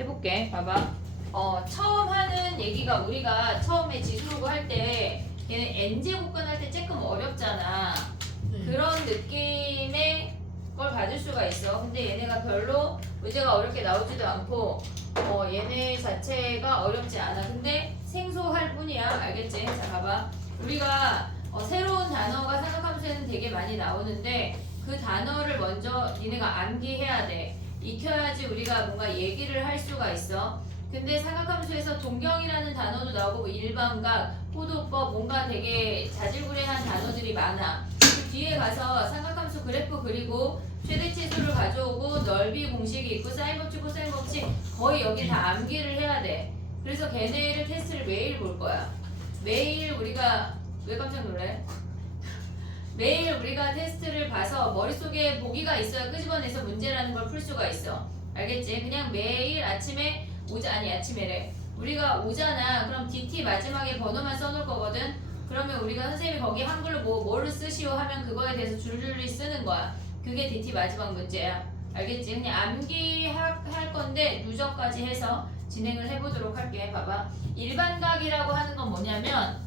해볼게. 봐봐. 처음 하는 얘기가 우리가 처음에 지수로그 할 때 걔는 n제곱근 할 때 조금 어렵잖아. 그런 느낌의 걸 가질 수가 있어. 근데 얘네가 별로 문제가 어렵게 나오지도 않고 얘네 자체가 어렵지 않아. 근데 생소할 뿐이야. 알겠지? 자, 봐봐. 우리가 새로운 단어가 삼각함수에는 되게 많이 나오는데 그 단어를 먼저 니네가 암기해야 돼. 익혀야지 우리가 뭔가 얘기를 할 수가 있어. 근데 삼각함수에서 동경이라는 단어도 나오고 뭐 일반각, 포도법 뭔가 되게 자질구레한 단어들이 많아. 그 뒤에 가서 삼각함수 그래프 그리고 최대치수를 가져오고 넓이 공식이 있고 사인 법칙, 코사인 법칙 거의 여기 다 암기를 해야 돼. 그래서 걔네를 테스트를 매일 볼 거야. 매일 우리가 왜 깜짝 놀래? 매일 우리가 테스트를 봐서 머릿속에 보기가 있어야 끄집어내서 문제라는 걸 풀 수가 있어. 알겠지? 그냥 매일 아침에 아니 아침에래. 우리가 오잖아. 그럼 DT 마지막에 번호만 써놓을 거거든. 그러면 우리가 선생님이 거기 한글로 뭐를 쓰시오 하면 그거에 대해서 줄줄이 쓰는 거야. 그게 DT 마지막 문제야. 알겠지? 그냥 암기할 건데 누적까지 해서 진행을 해보도록 할게. 봐봐. 일반각이라고 하는 건 뭐냐면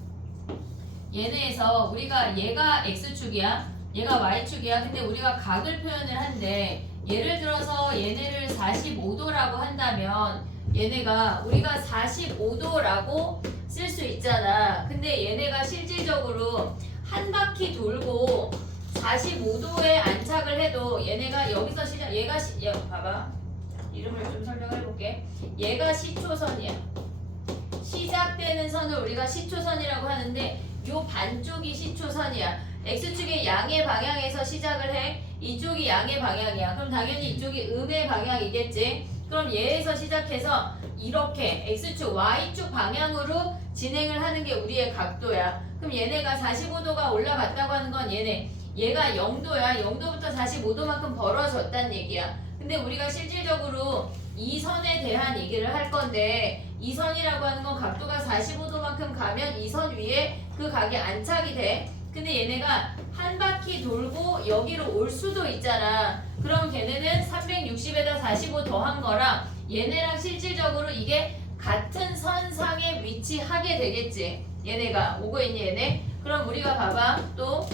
얘네에서 우리가 얘가 X축이야. 얘가 Y축이야. 근데 우리가 각을 표현을 한대. 예를 들어서 얘네를 45도라고 한다면 얘네가 우리가 45도라고 쓸 수 있잖아. 근데 얘네가 실질적으로 한 바퀴 돌고 45도에 안착을 해도 얘네가 여기서 얘가 봐봐. 이름을 좀 설명해 볼게. 얘가 시초선이야. 시작되는 선을 우리가 시초선이라고 하는데 요 반쪽이 시초선이야. X축의 양의 방향에서 시작을 해. 이쪽이 양의 방향이야. 그럼 당연히 이쪽이 음의 방향이겠지. 그럼 얘에서 시작해서 이렇게 X축, Y축 방향으로 진행을 하는 게 우리의 각도야. 그럼 얘네가 45도가 올라갔다고 하는 건 얘가 0도야. 0도부터 45도만큼 벌어졌단 얘기야. 근데 우리가 실질적으로 이 선에 대한 얘기를 할 건데 이 선이라고 하는 건 각도가 45도만큼 가면 이 선 위에 그 각이 안착이 돼. 근데 얘네가 한 바퀴 돌고 여기로 올 수도 있잖아. 그럼 걔네는 360에다 45 더한 거랑 얘네랑 실질적으로 이게 같은 선상에 위치하게 되겠지. 얘네가 오고 있니 얘네? 그럼 우리가 봐봐. 또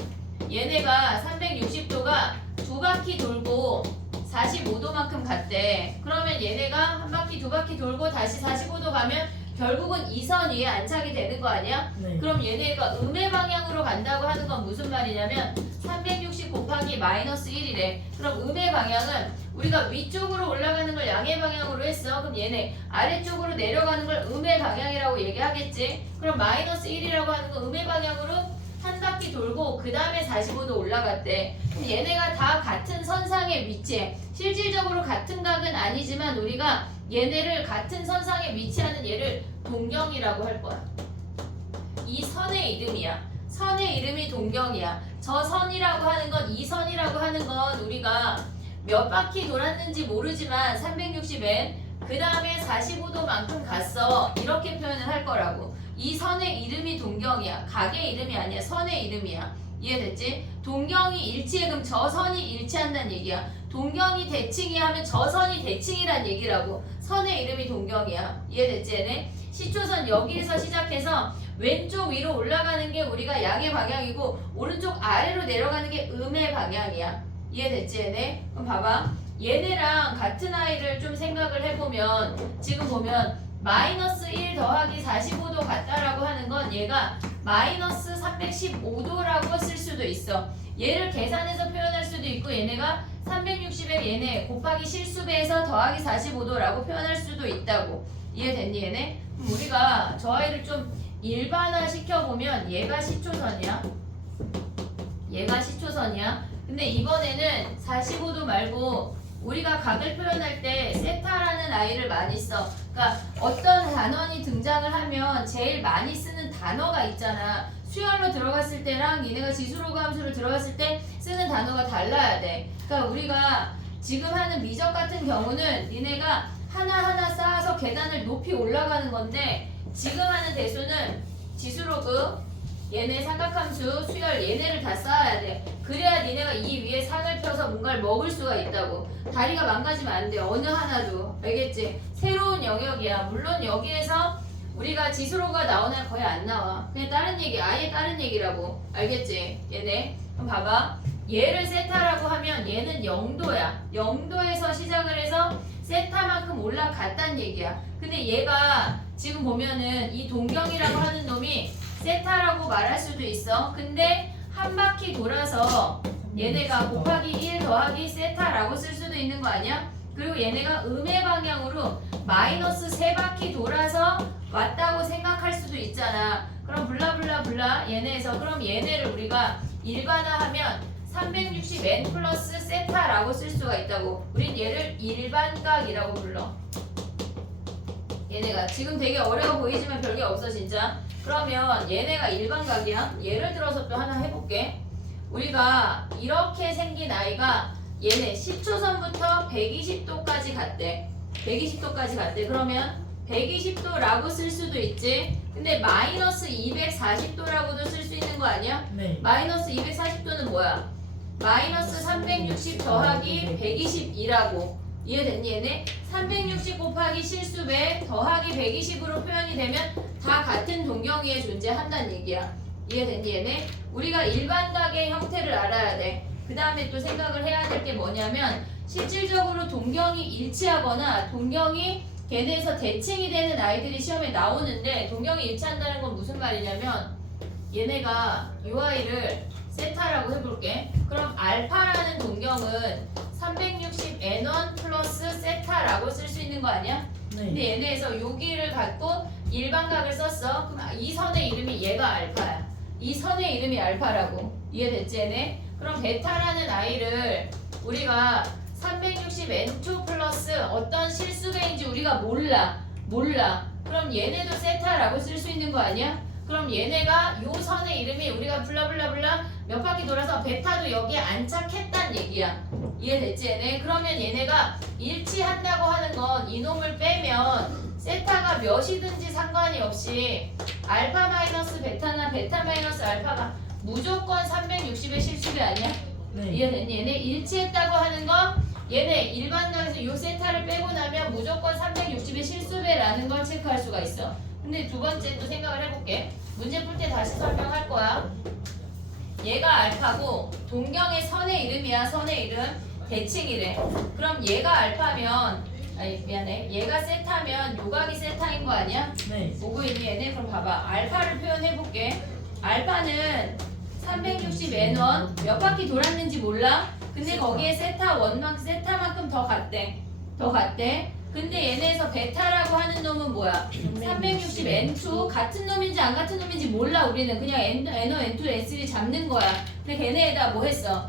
얘네가 360도가 두 바퀴 돌고 45도만큼 갔대. 그러면 얘네가 한 바퀴 두 바퀴 돌고 다시 45도 가면 결국은 이 선 위에 안착이 되는 거 아니야? 네. 그럼 얘네가 음의 방향으로 간다고 하는 건 무슨 말이냐면 360 곱하기 마이너스 1이래. 그럼 음의 방향은 우리가 위쪽으로 올라가는 걸 양의 방향으로 했어. 그럼 얘네 아래쪽으로 내려가는 걸 음의 방향이라고 얘기하겠지. 그럼 마이너스 1이라고 하는 건 음의 방향으로 한 바퀴 돌고 그 다음에 45도 올라갔대. 그럼 얘네가 다 같은 선상에 위치해. 실질적으로 같은 각은 아니지만 우리가 얘네를 같은 선상에 위치하는 얘를 동경이라고 할 거야. 이 선의 이름이야. 선의 이름이 동경이야. 저 선이라고 하는 건 이 선이라고 하는 건 우리가 몇 바퀴 돌았는지 모르지만 360엔 그 다음에 45도만큼 갔어. 이렇게 표현을 할 거라고. 이 선의 이름이 동경이야. 각의 이름이 아니야. 선의 이름이야. 이해됐지? 동경이 일치해. 그럼 저 선이 일치한다는 얘기야. 동경이 대칭이 하면 저 선이 대칭이란 얘기라고. 선의 이름이 동경이야. 이해됐지 얘네? 시초선 여기에서 시작해서 왼쪽 위로 올라가는 게 우리가 양의 방향이고 오른쪽 아래로 내려가는 게 음의 방향이야. 이해됐지 얘네? 그럼 봐봐. 얘네랑 같은 아이를 좀 생각을 해보면 지금 보면 마이너스 1 더하기 45도 같다라고 하는 건 얘가 마이너스 315도라고 쓸 수도 있어. 얘를 계산해서 표현할 수도 있고 얘네가 360에 얘네 곱하기 실수배에서 더하기 45도라고 표현할 수도 있다고. 이해됐니 얘네? 그럼 우리가 저 아이를 좀 일반화 시켜보면 얘가 시초선이야. 얘가 시초선이야. 근데 이번에는 45도 말고 우리가 각을 표현할 때 세타라는 아이를 많이 써. 그러니까 어떤 단원이 등장을 하면 제일 많이 쓰는 단어가 있잖아. 수열로 들어갔을 때랑 얘네가 지수로그 함수로 들어갔을 때 쓰는 단어가 달라야 돼. 그러니까 우리가 지금 하는 미적 같은 경우는 니네가 하나하나 쌓아서 계단을 높이 올라가는 건데 지금 하는 대수는 지수로그 얘네 삼각함수, 수열 얘네를 다 쌓아야 돼. 그래야 니네가 이 위에 산을 펴서 뭔가를 먹을 수가 있다고. 다리가 망가지면 안 돼. 어느 하나도. 알겠지? 새로운 영역이야. 물론 여기에서 우리가 지수로가 나오나 거의 안 나와. 그냥 다른 얘기, 아예 다른 얘기라고. 알겠지? 얘네. 그럼 봐봐. 얘를 세타라고 하면 얘는 0도야. 0도에서 시작을 해서 세타만큼 올라갔단 얘기야. 근데 얘가 지금 보면은 이 동경이라고 하는 놈이 세타라고 말할 수도 있어. 근데 한 바퀴 돌아서 얘네가 곱하기 1 더하기 세타라고 쓸 수도 있는 거 아니야? 그리고 얘네가 음의 방향으로 마이너스 3바퀴 돌아서 왔다고 생각할 수도 있잖아. 그럼 블라블라블라 얘네에서 그럼 얘네를 우리가 일반화하면 360n 플러스 세타라고 쓸 수가 있다고. 우린 얘를 일반각이라고 불러. 얘네가 지금 되게 어려워 보이지만 별게 없어 진짜. 그러면 얘네가 일반각이야. 예를 들어서 또 하나 해볼게. 우리가 이렇게 생긴 아이가 얘네 10초선부터 120도까지 갔대. 120도까지 갔대. 그러면 120도라고 쓸 수도 있지. 근데 마이너스 240도라고도 쓸 수 있는 거 아니야? 네. 마이너스 240도는 뭐야? 마이너스 360 더하기 120이라고. 이해됐니 얘네? 360 곱하기 실수배 더하기 120으로 표현이 되면 다 같은 동경위에 존재한다는 얘기야. 이해됐니 얘네? 우리가 일반각의 형태를 알아야 돼. 그 다음에 또 생각을 해야 될 게 뭐냐면 실질적으로 동경이 일치하거나 동경이 걔네에서 대칭이 되는 아이들이 시험에 나오는데 동경이 일치한다는 건 무슨 말이냐면 얘네가 이 아이를 세타라고 해볼게. 그럼 알파라는 동경은 360n1 플러스 세타라고 쓸 수 있는 거 아니야? 네. 근데 얘네에서 여기를 갖고 일반각을 썼어. 그럼 이 선의 이름이 얘가 알파야. 이 선의 이름이 알파라고. 이해됐지 얘네? 그럼 베타라는 아이를 우리가 360n2 플러스 어떤 실수배인지 우리가 몰라. 그럼 얘네도 세타라고 쓸 수 있는 거 아니야? 그럼 얘네가 요 선의 이름이 우리가 블라블라블라 몇 바퀴 돌아서 베타도 여기에 안착했단 얘기야. 이해됐지 얘네? 그러면 얘네가 일치한다고 하는 건 이놈을 빼면 세타가 몇이든지 상관이 없이 알파 마이너스 베타나 베타 마이너스 알파가 무조건 360의 실수배 아니야? 네. 이해됐니? 얘네 일치했다고 하는 건 얘네 일반각에서 요 세타를 빼고 나면 무조건 360의 실수배라는 걸 체크할 수가 있어. 근데 두 번째 또 생각을 해볼게. 문제 풀 때 다시 설명할 거야. 얘가 알파고 동경의 선의 이름이야. 선의 이름 대칭이래. 그럼 얘가 알파면 아니 미안해. 얘가 세타면 요각이 세타인 거 아니야? 네. 보고 있니 얘네? 그럼 봐봐. 알파를 표현해볼게. 알파는 360n1 몇 바퀴 돌았는지 몰라? 근데 거기에 세타만큼 더 갔대. 근데 얘네에서 베타라고 하는 놈은 뭐야? 360n2 같은 놈인지 안 같은 놈인지 몰라. 우리는 그냥 n1, n2, n3 잡는 거야. 근데 걔네에다 뭐 했어?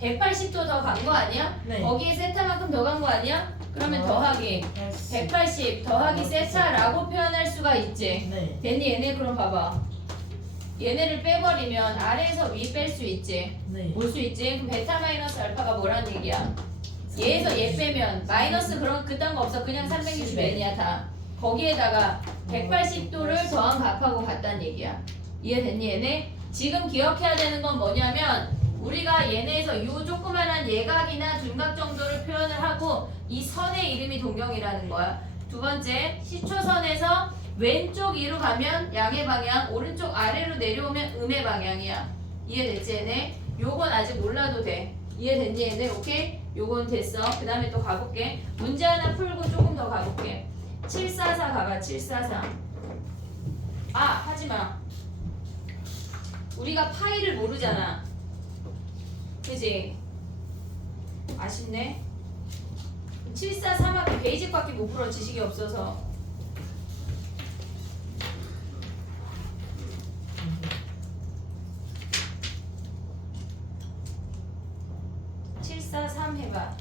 180도 더 간 거 아니야? 네. 거기에 세타만큼 더 간 거 아니야? 그러면 더하기 180 더하기 세타라고 표현할 수가 있지. 네. 됐니 얘네? 그럼 봐봐. 얘네를 빼버리면 아래에서 위 뺄 수 있지. 네. 볼 수 있지. 그럼 베타 마이너스 알파가 뭐란 얘기야? 얘에서 얘 빼면 마이너스 그딴 거 없어. 그냥 360n이야 다. 거기에다가 180도를 더한 값하고 같다는 얘기야. 이해됐니 얘네? 지금 기억해야 되는 건 뭐냐면 우리가 얘네에서 요 조그만한 예각이나 둔각 정도를 표현을 하고 이 선의 이름이 동경이라는 거야. 두 번째, 시초선에서 왼쪽 위로 가면 양의 방향, 오른쪽 아래로 내려오면 음의 방향이야. 이해됐지 얘네? 요건 아직 몰라도 돼. 이해됐니 얘네? 오케이? 요건 됐어. 그 다음에 또 가볼게. 문제 하나 풀고 조금 더 가볼게. 744 가봐. 744. 아 하지마. 우리가 파이를 모르잖아. 그지? 아쉽네. 743하고 베이직밖에 못 풀어. 지식이 없어서. 743 해봐.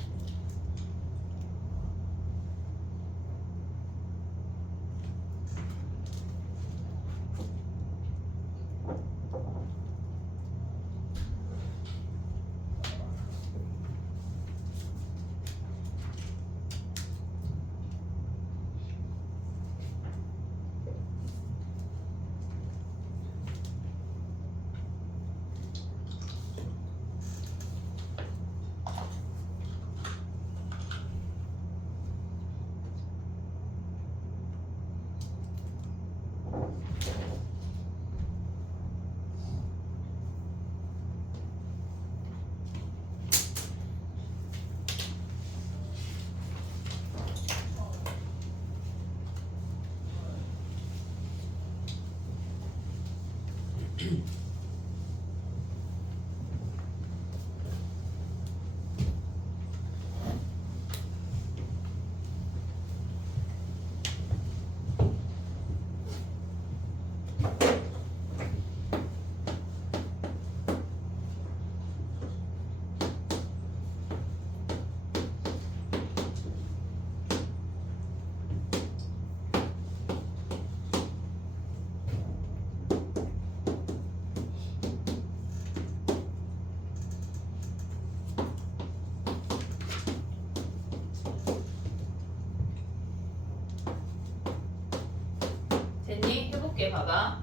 됐니? 해볼게. 봐봐.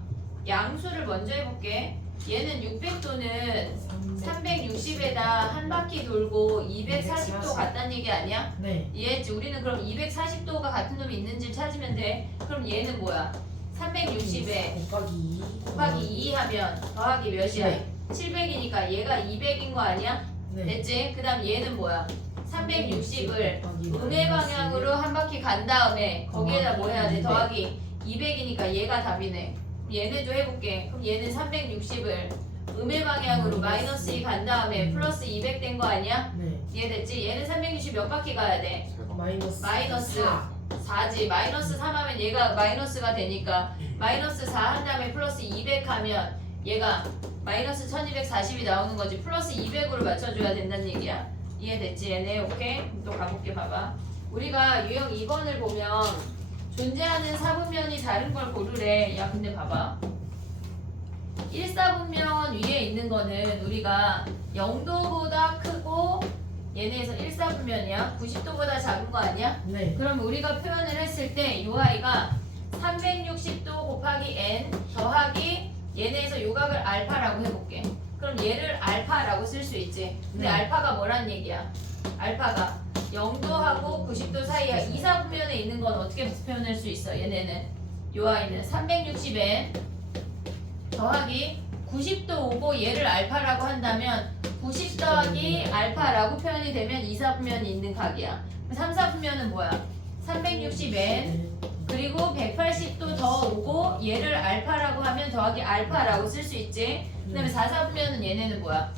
양수를 먼저 해볼게. 얘는 600도는 360에다 한 바퀴 돌고 240도 같다는 얘기 아니야? 네. 이해했지? 우리는 그럼 240도가 같은 놈이 있는지 찾으면 돼. 그럼 얘는 뭐야? 360에 곱하기 2 하면 더하기 몇이야? 네. 700이니까 얘가 200인 거 아니야? 네. 됐지? 그 다음 얘는 뭐야? 360을 음의 방향으로 한 바퀴 간 다음에 거기에다 뭐 해야 돼? 더하기 200이니까 얘가 답이네. 얘네도 해볼게. 그럼 얘는 360을 음의 방향으로 마이너스 2 간 다음에 플러스 200 된 거 아니야? 네. 이해됐지? 얘는 360 몇 바퀴 가야 돼? 마이너스 4지. 마이너스 3 하면 얘가 마이너스가 되니까 마이너스 4 한 다음에 플러스 200 하면 얘가 마이너스 1240이 나오는 거지. 플러스 200으로 맞춰줘야 된다는 얘기야. 이해됐지? 얘네 오케이? 또 가볼게. 봐봐. 우리가 유형 2번을 보면 존재하는 사분면이 다른 걸 고르래. 야 근데 봐봐. 1사분면 위에 있는 거는 우리가 0도보다 크고 얘네에서 1사분면이야. 90도보다 작은 거 아니야? 네. 그럼 우리가 표현을 했을 때 이 아이가 360도 곱하기 n 더하기 얘네에서 요각을 알파라고 해볼게. 그럼 얘를 알파라고 쓸 수 있지. 근데 네. 알파가 뭐란 얘기야? 알파가 0도하고 90도 사이야. 이사분면에 있는 건 어떻게 표현할 수 있어? 얘네는 요 아이는 360n 더하기 90도 오고 얘를 알파라고 한다면 90 더하기 알파라고 표현이 되면 이사분면이 있는 각이야. 3사분면은 뭐야? 360n 그리고 180도 더 오고 얘를 알파라고 하면 더하기 알파라고 쓸 수 있지. 그 다음에 4사분면은 얘네는 뭐야?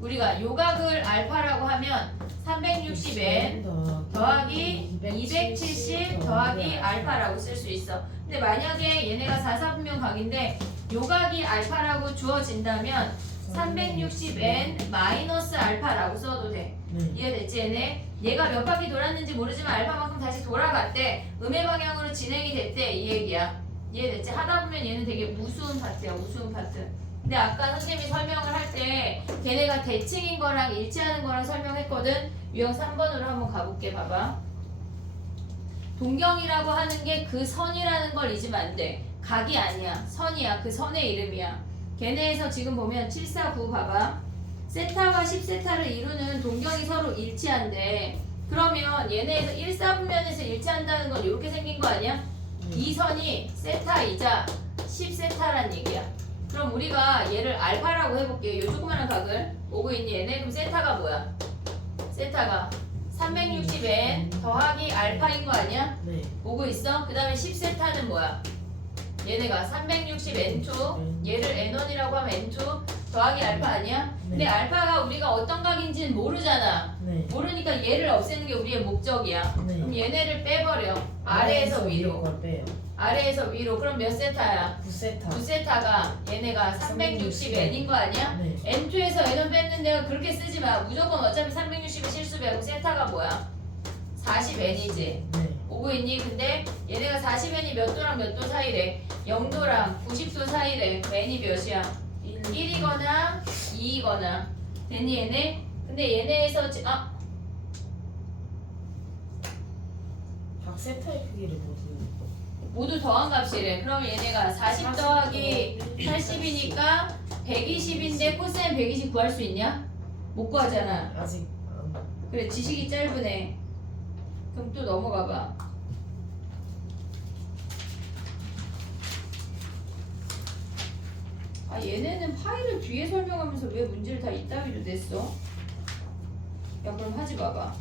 우리가 요각을 알파라고 하면 360n 더하기 270 더하기 알파라고 쓸 수 있어. 근데 만약에 얘네가 4사분면 각인데 요각이 알파라고 주어진다면 360n 마이너스 알파라고 써도 돼. 네. 이해됐지 얘네? 얘가 몇 바퀴 돌았는지 모르지만 알파만큼 다시 돌아갔대. 음의 방향으로 진행이 됐대. 이 얘기야. 이해됐지? 하다 보면 얘는 되게 우스운 파트야. 우스운 파트. 근데 아까 선생님이 설명을 할 때 걔네가 대칭인 거랑 일치하는 거랑 설명했거든. 유형 3번으로 한번 가볼게. 봐봐. 동경이라고 하는 게 그 선이라는 걸 잊으면 안 돼. 각이 아니야. 선이야. 그 선의 이름이야. 걔네에서 지금 보면 7, 4, 9 봐봐. 세타와 10세타를 이루는 동경이 서로 일치한대. 그러면 얘네에서 1사분면에서 일치한다는 건 이렇게 생긴 거 아니야? 이 선이 세타이자 10세타란 얘기야. 그럼 우리가 얘를 알파라고 해볼게요. 요 조그마한 각을 오고 있니 얘네? 그럼 세타가 뭐야? 세타가 360n 더하기 알파인 거 아니야? 네. 오고 있어? 그 다음에 10세타는 뭐야? 얘네가 360n2 얘를 n1이라고 하면 n2 더하기 알파 아니야? 근데 알파가 우리가 어떤 각인지는 모르잖아. 네. 모르니까 얘를 없애는 게 우리의 목적이야. 네. 그럼 얘네를 빼버려. 아래에서 위로. 걸 빼요. 아래에서 위로. 그럼 몇 세타야? 9세타. 9세타가 얘네가 360n인 거 아니야? 네. n2에서 n1 뺐는 데가 그렇게 쓰지 마. 무조건 어차피 360이 실수배고 세타가 뭐야? 40n이지. 네. 오고 있니? 근데 얘네가 40n이 몇 도랑 몇 도 사이래? 0도랑 90도 사이래. n이 몇이야? 1이거나 2이거나. 됐니 얘네? 근데 얘네에서 각 세타의 크기를 모두 더한 값이래. 그럼 얘네가 40 더하기 80이니까 120인데 코사인 120 구할 수 있냐? 못 구하잖아. 아직 그래 지식이 짧으네. 그럼 또 넘어가 봐. 아 얘네는 파이를 뒤에 설명하면서 왜 문제를 다 이따위로 냈어? 야 그럼 하지 마봐.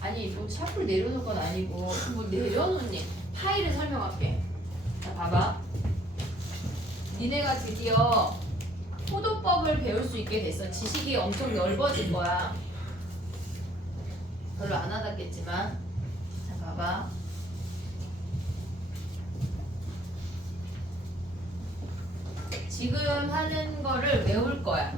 아니 뭐 샤프를 내려놓을 건 아니고 뭐 내려놓니? 파이를 설명할게. 자 봐봐. 니네가 드디어 포도법을 배울 수 있게 됐어. 지식이 엄청 넓어질 거야. 별로 안 와닿겠지만. 자, 봐봐. 지금 하는 거를 외울 거야.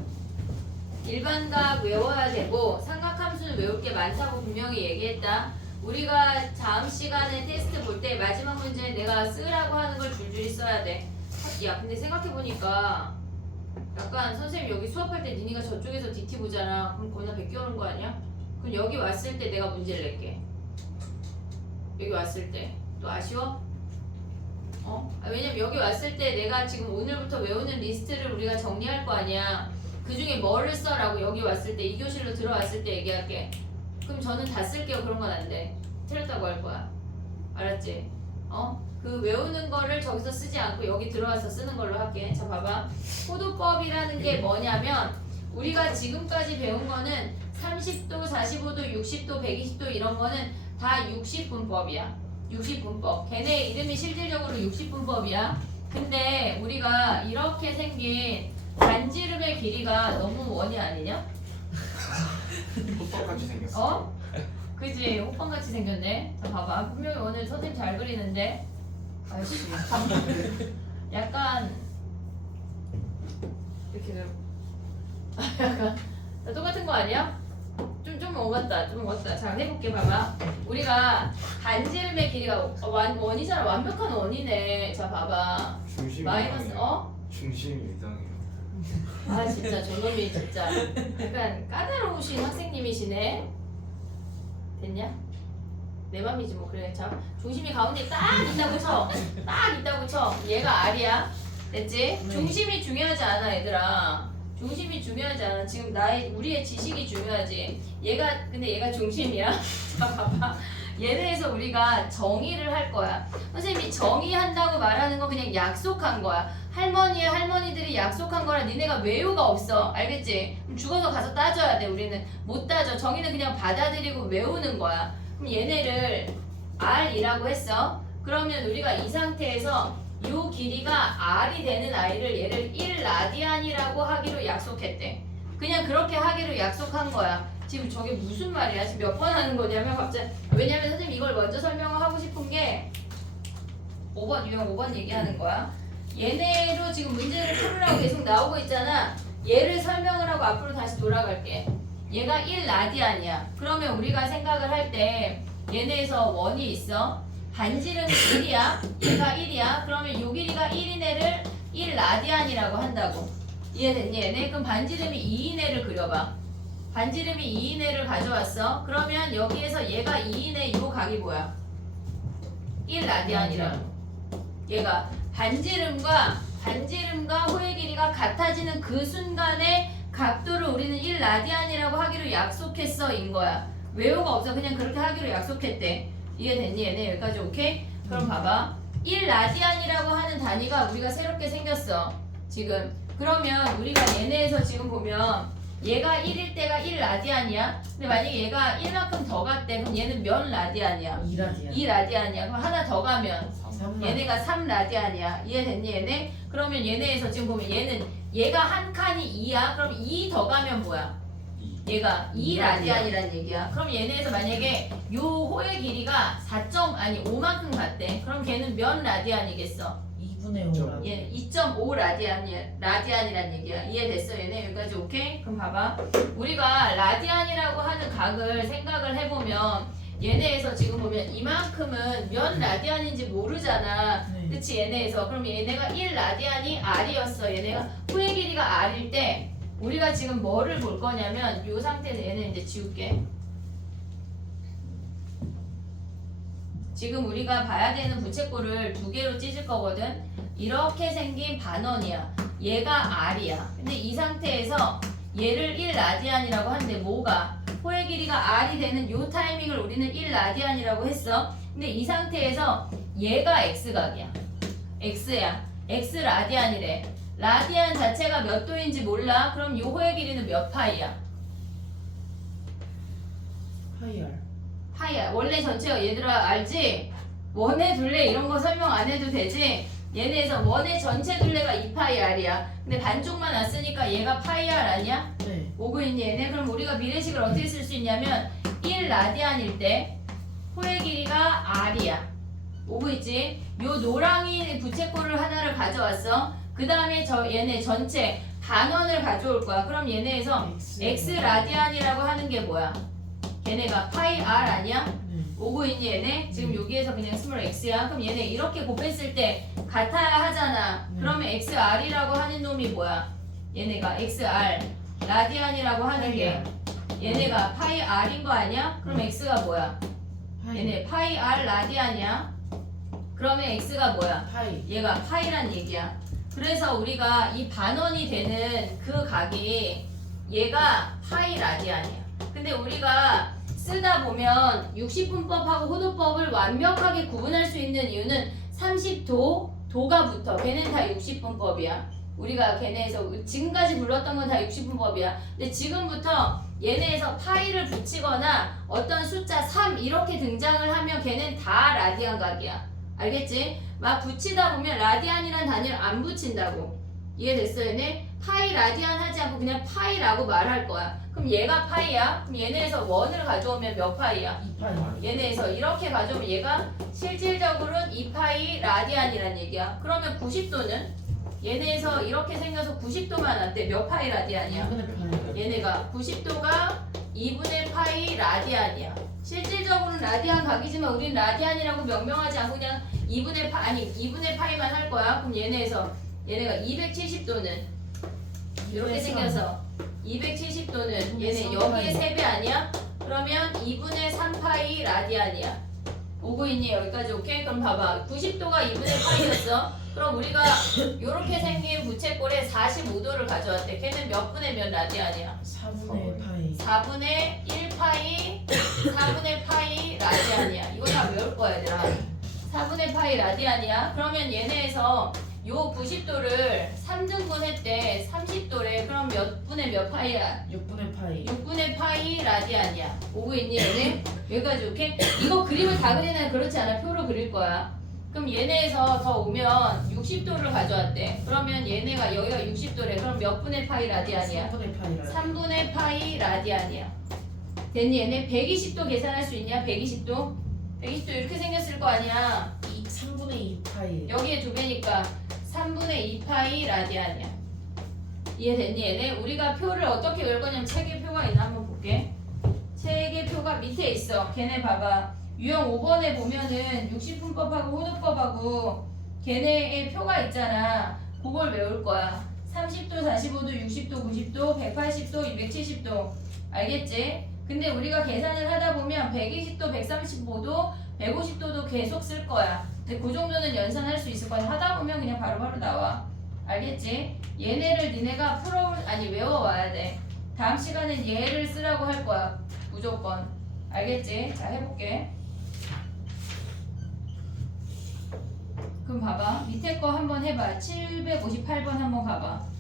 일반각 외워야 되고 삼각함수는 외울 게 많다고 분명히 얘기했다. 우리가 다음 시간에 테스트 볼 때 마지막 문제에 내가 쓰라고 하는 걸 줄줄이 써야 돼. 야, 근데 생각해보니까 약간 선생님 여기 수업할 때 니네가 저쪽에서 DT 보잖아. 그럼 겁나 베껴오는 거 아니야? 그럼 여기 왔을 때 내가 문제를 낼게. 여기 왔을 때. 또 아쉬워? 왜냐면 여기 왔을 때 내가 지금 오늘부터 외우는 리스트를 우리가 정리할 거 아니야. 그 중에 뭐를 써라고 여기 왔을 때, 이 교실로 들어왔을 때 얘기할게. 그럼 저는 다 쓸게요. 그런 건 안 돼. 틀렸다고 할 거야. 알았지? 그 외우는 거를 저기서 쓰지 않고 여기 들어와서 쓰는 걸로 할게. 자, 봐봐. 포도법이라는 게 뭐냐면 우리가 지금까지 배운 거는 30도, 45도, 60도, 120도 이런 거는 다 60분법이야. 60분법. 걔네 이름이 실질적으로 60분법이야. 근데 우리가 이렇게 생긴 반지름의 길이가 너무 원이 아니냐? 호떡같이 생겼어. 그지? 호빵같이 생겼네. 자, 봐봐. 분명히 오늘 선생님 잘 그리는데. 아이씨. 약간 이렇게 약간 똑같은 거 아니야? 좀 오갔다. 좀 오갔다. 자, 해볼게. 봐봐. 우리가 반지름의 길이가 원이잖아. 완벽한 원이네. 자, 봐봐. 중심이 마이너스 이상해요. 중심이 이상해요. 아, 진짜 저놈이 진짜 약간 까다로우신 학생님이시네. 됐냐? 내 맘이지 뭐. 그래. 자, 중심이 가운데 딱 있다고 쳐. 딱 있다고 쳐. 얘가 R이야. 됐지? 중심이 중요하지 않아, 얘들아. 중심이 중요하지 않아. 지금 우리의 지식이 중요하지. 근데 얘가 중심이야. 자, 봐봐. 얘에 대해서 우리가 정의를 할 거야. 선생님이 정의한다고 말하는 건 그냥 약속한 거야. 할머니들이 약속한 거라 니네가 외우가 없어. 알겠지? 그럼 죽어서 가서 따져야 돼. 우리는 못 따져. 정의는 그냥 받아들이고 외우는 거야. 그럼 얘네를 R이라고 했어. 그러면 우리가 이 상태에서 요 길이가 R이 되는 아이를 얘를 1라디안이라고 하기로 약속했대. 그냥 그렇게 하기로 약속한 거야. 지금 저게 무슨 말이야? 지금 몇 번 하는 거냐면 갑자기, 왜냐면 선생님 이걸 먼저 설명을 하고 싶은 게 5번, 유형 5번 얘기하는 거야. 얘네로 지금 문제를 풀으라고 계속 나오고 있잖아. 얘를 설명을 하고 앞으로 다시 돌아갈게. 얘가 1라디안이야. 그러면 우리가 생각을 할 때 얘네에서 원이 있어. 반지름이 1이야. 얘가 1이야. 그러면 요 길이가 1인 애를 1라디안이라고 한다고. 이해됐니 얘네? 그럼 반지름이 2인 애를 그려봐. 반지름이 2인 애를 가져왔어. 그러면 여기에서 얘가 2인 애 요 각이 뭐야? 1라디안이라고. 얘가 반지름과 호의 길이가 같아지는 그 순간에 각도를 우리는 1라디안이라고 하기로 약속했어 인 거야. 외우가 없어. 그냥 그렇게 하기로 약속했대. 이해됐니 얘네? 여기까지 오케이? 그럼 봐봐. 1라디안이라고 하는 단위가 우리가 새롭게 생겼어. 지금. 그러면 우리가 얘네에서 지금 보면 얘가 1일 때가 1라디안이야. 근데 만약에 얘가 1만큼 더 갔대. 그럼 얘는 몇 라디안이야? 2라디안이야. 그럼 하나 더 가면 얘네가 3라디안이야. 이해됐니 얘네? 그러면 얘네에서 지금 보면 얘가 한 칸이 2야. 그럼 2 더 가면 뭐야? 얘가 2라디안이란 얘기야. 그럼 얘네에서 만약에 요 호의 길이가 5만큼 갔대. 그럼 걔는 몇 라디안이겠어? 2분의 5라고. 얘는 2.5 라디안이란 얘기야. 이해됐어 얘네? 여기까지 오케이? 그럼 봐봐. 우리가 라디안이라고 하는 각을 생각을 해보면 얘네에서 지금 보면 이만큼은 몇 라디안인지 모르잖아. 네. 그치 얘네에서. 그럼 얘네가 1라디안이 R이었어. 얘네가 호의 길이가 R일 때 우리가 지금 뭐를 볼 거냐면 이 상태에서 얘는 이제 지울게. 지금 우리가 봐야 되는 부채꼴을 두 개로 찢을 거거든. 이렇게 생긴 반원이야. 얘가 R이야. 근데 이 상태에서 얘를 1라디안이라고 하는데 뭐가? 호의 길이가 R이 되는 요 타이밍을 우리는 1라디안이라고 했어. 근데 이 상태에서 얘가 X각이야. X야. X라디안이래. 라디안 자체가 몇 도인지 몰라? 그럼 요 호의 길이는 몇 파이야? 파이알. 원래 전체가 얘들아 알지? 원에 둘레 이런 거 설명 안 해도 되지? 얘네에서 원의 전체 둘레가 2파이 r이야. 근데 반쪽만 왔으니까 얘가 파이 r 아니야? 네. 오고 있니 얘네? 그럼 우리가 미래식을 어떻게 쓸 수 있냐면 1라디안일 때 호의 길이가 r이야. 오고 있지? 요 노랑이 부채꼴을 하나를 가져왔어. 그 다음에 얘네 전체 반원을 가져올 거야. 그럼 얘네에서 x 라디안이라고 하는 게 뭐야? 걔네가 파이 r 아니야? 네. 오고 있니 얘네? 지금 여기에서 그냥 스몰 x야. 그럼 얘네 이렇게 곱했을 때 같아야 하잖아. 그러면 xr이라고 하는 놈이 뭐야? 얘네가 xr 라디안이라고 하는 게 얘네가 파이 r인 거 아니야? 그럼 x가 뭐야? 얘네 파이 r 라디안이야. 그러면 x가 뭐야? 파이. 얘가 파이란 얘기야. 그래서 우리가 이 반원이 되는 그 각이 얘가 파이 라디안이야. 근데 우리가 쓰다 보면 60분법하고 호도법을 완벽하게 구분할 수 있는 이유는 30도, 도가 붙어. 걔는 다 60분법이야. 우리가 걔네에서 지금까지 불렀던 건 다 60분법이야. 근데 지금부터 얘네에서 파이를 붙이거나 어떤 숫자 3 이렇게 등장을 하면 걔는 다 라디안 각이야. 알겠지? 막 붙이다 보면 라디안이란 단위를 안 붙인다고. 이해됐어 얘네? 파이 라디안 하지 않고 그냥 파이라고 말할 거야. 그럼 얘가 파이야? 그럼 얘네에서 원을 가져오면 몇 파이야? 2파이. 얘네에서 이렇게 가져오면 얘가 실질적으로는 2파이 라디안이란 얘기야. 그러면 90도는? 얘네에서 이렇게 생겨서 90도만 왔대. 몇 파이 라디안이야? 2분의 파이. 얘네가 90도가 2분의 파이 라디안이야. 실질적으로는 라디안 각이지만 우린 라디안이라고 명명하지 않고 그냥 2분의 파이만 할 거야. 그럼 얘네가 270도는 이렇게 생겨서 270도는 얘네 여기에 3배 아니야? 그러면 2분의 3파이 라디안이야. 오고 있니? 여기까지 오케이? 그럼 봐봐. 90도가 2분의 파이였어. 그럼 우리가 이렇게 생긴 부채꼴에 45도를 가져왔대. 걔는 몇 분의 몇 라디안이야? 4분의 파이. 4분의 1파이 4분의 파이 라디안이야. 이거 다 외울 거야 얘들아. 4분의 파이 라디안이야. 그러면 얘네에서 요 90도를 3등분 했대. 30도래. 그럼 몇 분의 몇 파이야? 6분의 파이. 6분의 파이 라디안이야. 오고 있니 얘네? 여기까지 오케이? 이거 그림을 다 그리는 그렇지 않아. 표로 그릴 거야. 그럼 얘네에서 더 오면 60도를 가져왔대. 그러면 얘네가 여기가 60도래. 그럼 몇 분의 파이 라디안이야? 3분의 파이. 3분의 파이 라디안이야. 됐니 얘네? 120도 계산할 수 있냐? 120도? 120도 이렇게 생겼을 거 아니야. 3분의 2 파이. 여기에 2배니까 3분의 2파이 라디안이야. 이해됐니 얘네? 우리가 표를 어떻게 외울 거냐면 책에 표가 있나 한번 볼게. 책에 표가 밑에 있어. 걔네 봐봐. 유형 5번에 보면은 60분법하고 호도법하고 걔네의 표가 있잖아. 그걸 외울 거야. 30도, 45도, 60도, 90도, 180도, 270도. 알겠지? 근데 우리가 계산을 하다 보면 120도, 135도, 150도도 계속 쓸 거야. 근데 그 정도는 연산할 수 있을 거야. 하다 보면 그냥 바로바로 나와. 알겠지? 얘네를 니네가 외워와야 돼. 다음 시간엔 얘를 쓰라고 할 거야. 무조건. 알겠지? 자, 해볼게. 그럼 봐봐. 밑에 거 한번 해봐. 758번 한번 가봐.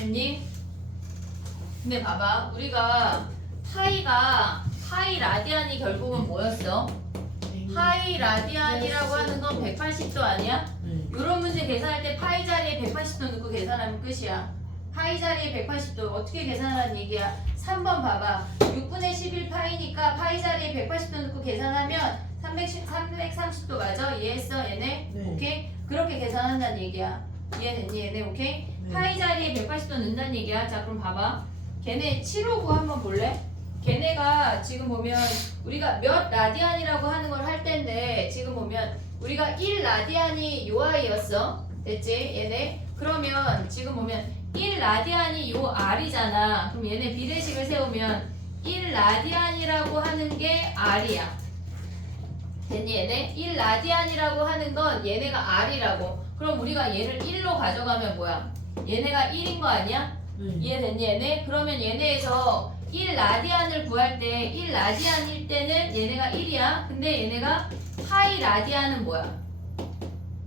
됐니? 근데 봐봐. 우리가 파이 라디안이 결국은 뭐였어? 파이 라디안이라고 하는 건 180도 아니야? 네. 이런 문제 계산할 때 파이 자리에 180도 넣고 계산하면 끝이야. 파이 자리에 180도 어떻게 계산하는 얘기야? 3번 봐봐. 6분의 11 파이니까 파이 자리에 180도 넣고 계산하면 330도 맞아? 이해했어 얘네? 네. 오케이? 그렇게 계산한다는 얘기야. 이해됐니 얘네? 오케이? 네. 파이 자리에 180도 넣는다는 얘기야. 자 그럼 봐봐. 걔네 759 한번 볼래? 걔네가 지금 보면 우리가 몇 라디안이라고 하는 걸 할 텐데 지금 보면 우리가 1라디안이 요 아이였어. 됐지? 얘네. 그러면 지금 보면 1라디안이 요 R이잖아. 그럼 얘네 비례식을 세우면 1라디안이라고 하는 게 R이야. 됐니 얘네? 1라디안이라고 하는 건 얘네가 R이라고. 그럼 우리가 얘를 1로 가져가면 뭐야? 얘네가 1인 거 아니야? 이해됐니 얘네? 그러면 얘네에서 1라디안을 구할 때 1라디안일 때는 얘네가 1이야. 근데 얘네가 파이 라디안은 뭐야?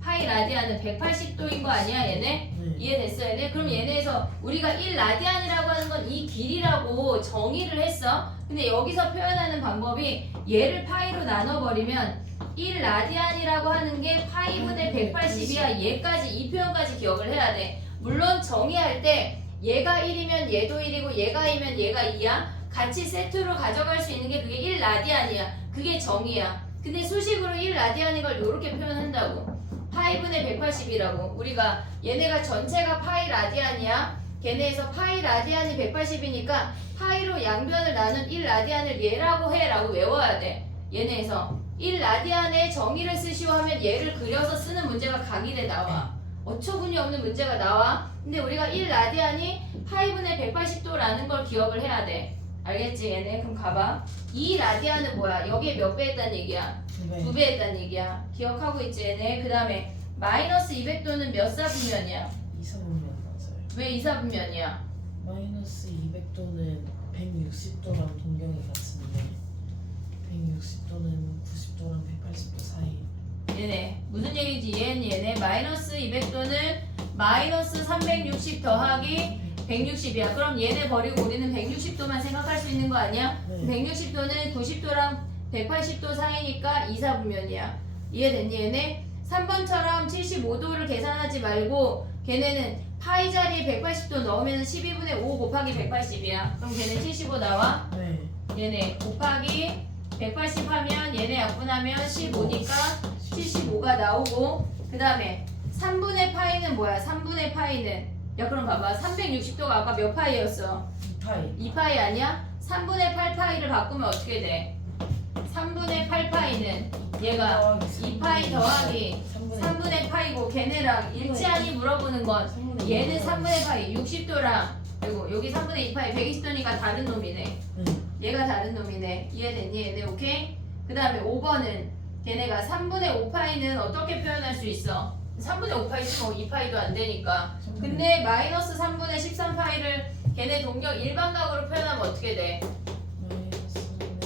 파이 라디안은 180도인 거 아니야 얘네? 네. 이해됐어 얘네? 그럼 얘네에서 우리가 1라디안이라고 하는 건 이 길이라고 정의를 했어. 근데 여기서 표현하는 방법이 얘를 파이로 나눠버리면 1라디안이라고 하는 게 파이분의 180이야. 얘까지 이 표현까지 기억을 해야 돼. 물론 정의할 때 얘가 1이면 얘도 1이고 얘가 2면 얘가 2야. 같이 세트로 가져갈 수 있는 게 그게 1라디안이야. 그게 정의야. 근데 수식으로 1라디안인 걸 이렇게 표현한다고. 파이분의 180이라고. 우리가 얘네가 전체가 파이 라디안이야. 걔네에서 파이 라디안이 180이니까 파이로 양변을 나눈 1라디안을 얘라고 해 라고 외워야 돼. 얘네에서 1라디안의 정의를 쓰시오 하면 얘를 그려서 쓰는 문제가 강의대 나와. 어처구니 없는 문제가 나와. 근데 우리가 1라디안이 파이분의 180도라는 걸 기억을 해야 돼. 알겠지 얘네? 그럼 가봐. 2라디안은 뭐야? 여기에 몇 배 했단 얘기야? 2배 했단 얘기야. 기억하고 있지 얘네? 그 다음에 마이너스 200도는 몇 사분면이야? 2사분면 맞아요. 왜 2사분면이야? 마이너스 200도는 160도랑 동경이 같은데 160도는 90도랑 180도 사이. 얘네 무슨 얘기지? 얘네 마이너스 200도는 마이너스 360 더하기 160이야. 그럼 얘네 버리고 우리는 160도만 생각할 수 있는 거 아니야? 네. 160도는 90도랑 180도 사이니까 2사분면이야. 이해됐니 얘네? 3번처럼 75도를 계산하지 말고 걔네는 파이 자리에 180도 넣으면 12분의 5 곱하기 180이야. 그럼 걔네 75 나와? 네. 얘네 곱하기 180 하면 얘네 약분하면 15니까 75가 나오고 그 다음에 3분의 파이는 뭐야? 3분의 파이는 야 그럼 봐봐 360도가 아까 몇 파이였어? 2파이. 2파이 아니야? 3분의 8파이를 바꾸면 어떻게 돼? 3분의 8파이는 얘가 2파이 더하기 3분의 파이고 걔네랑 일치하니 물어보는 건 얘는 3분의 파이 60도랑 그리고 여기 3분의 2파이 120도니까 다른 놈이네. 얘가 다른 놈이네. 이해됐니 얘네? 오케이? 그 다음에 5번은 걔네가 3분의 5파이는 어떻게 표현할 수 있어? 3분의 5파이 쓰면 2파이도 안 되니까. 근데 마이너스 3분의 13파이를 걔네 동경 일반각으로 표현하면 어떻게 돼?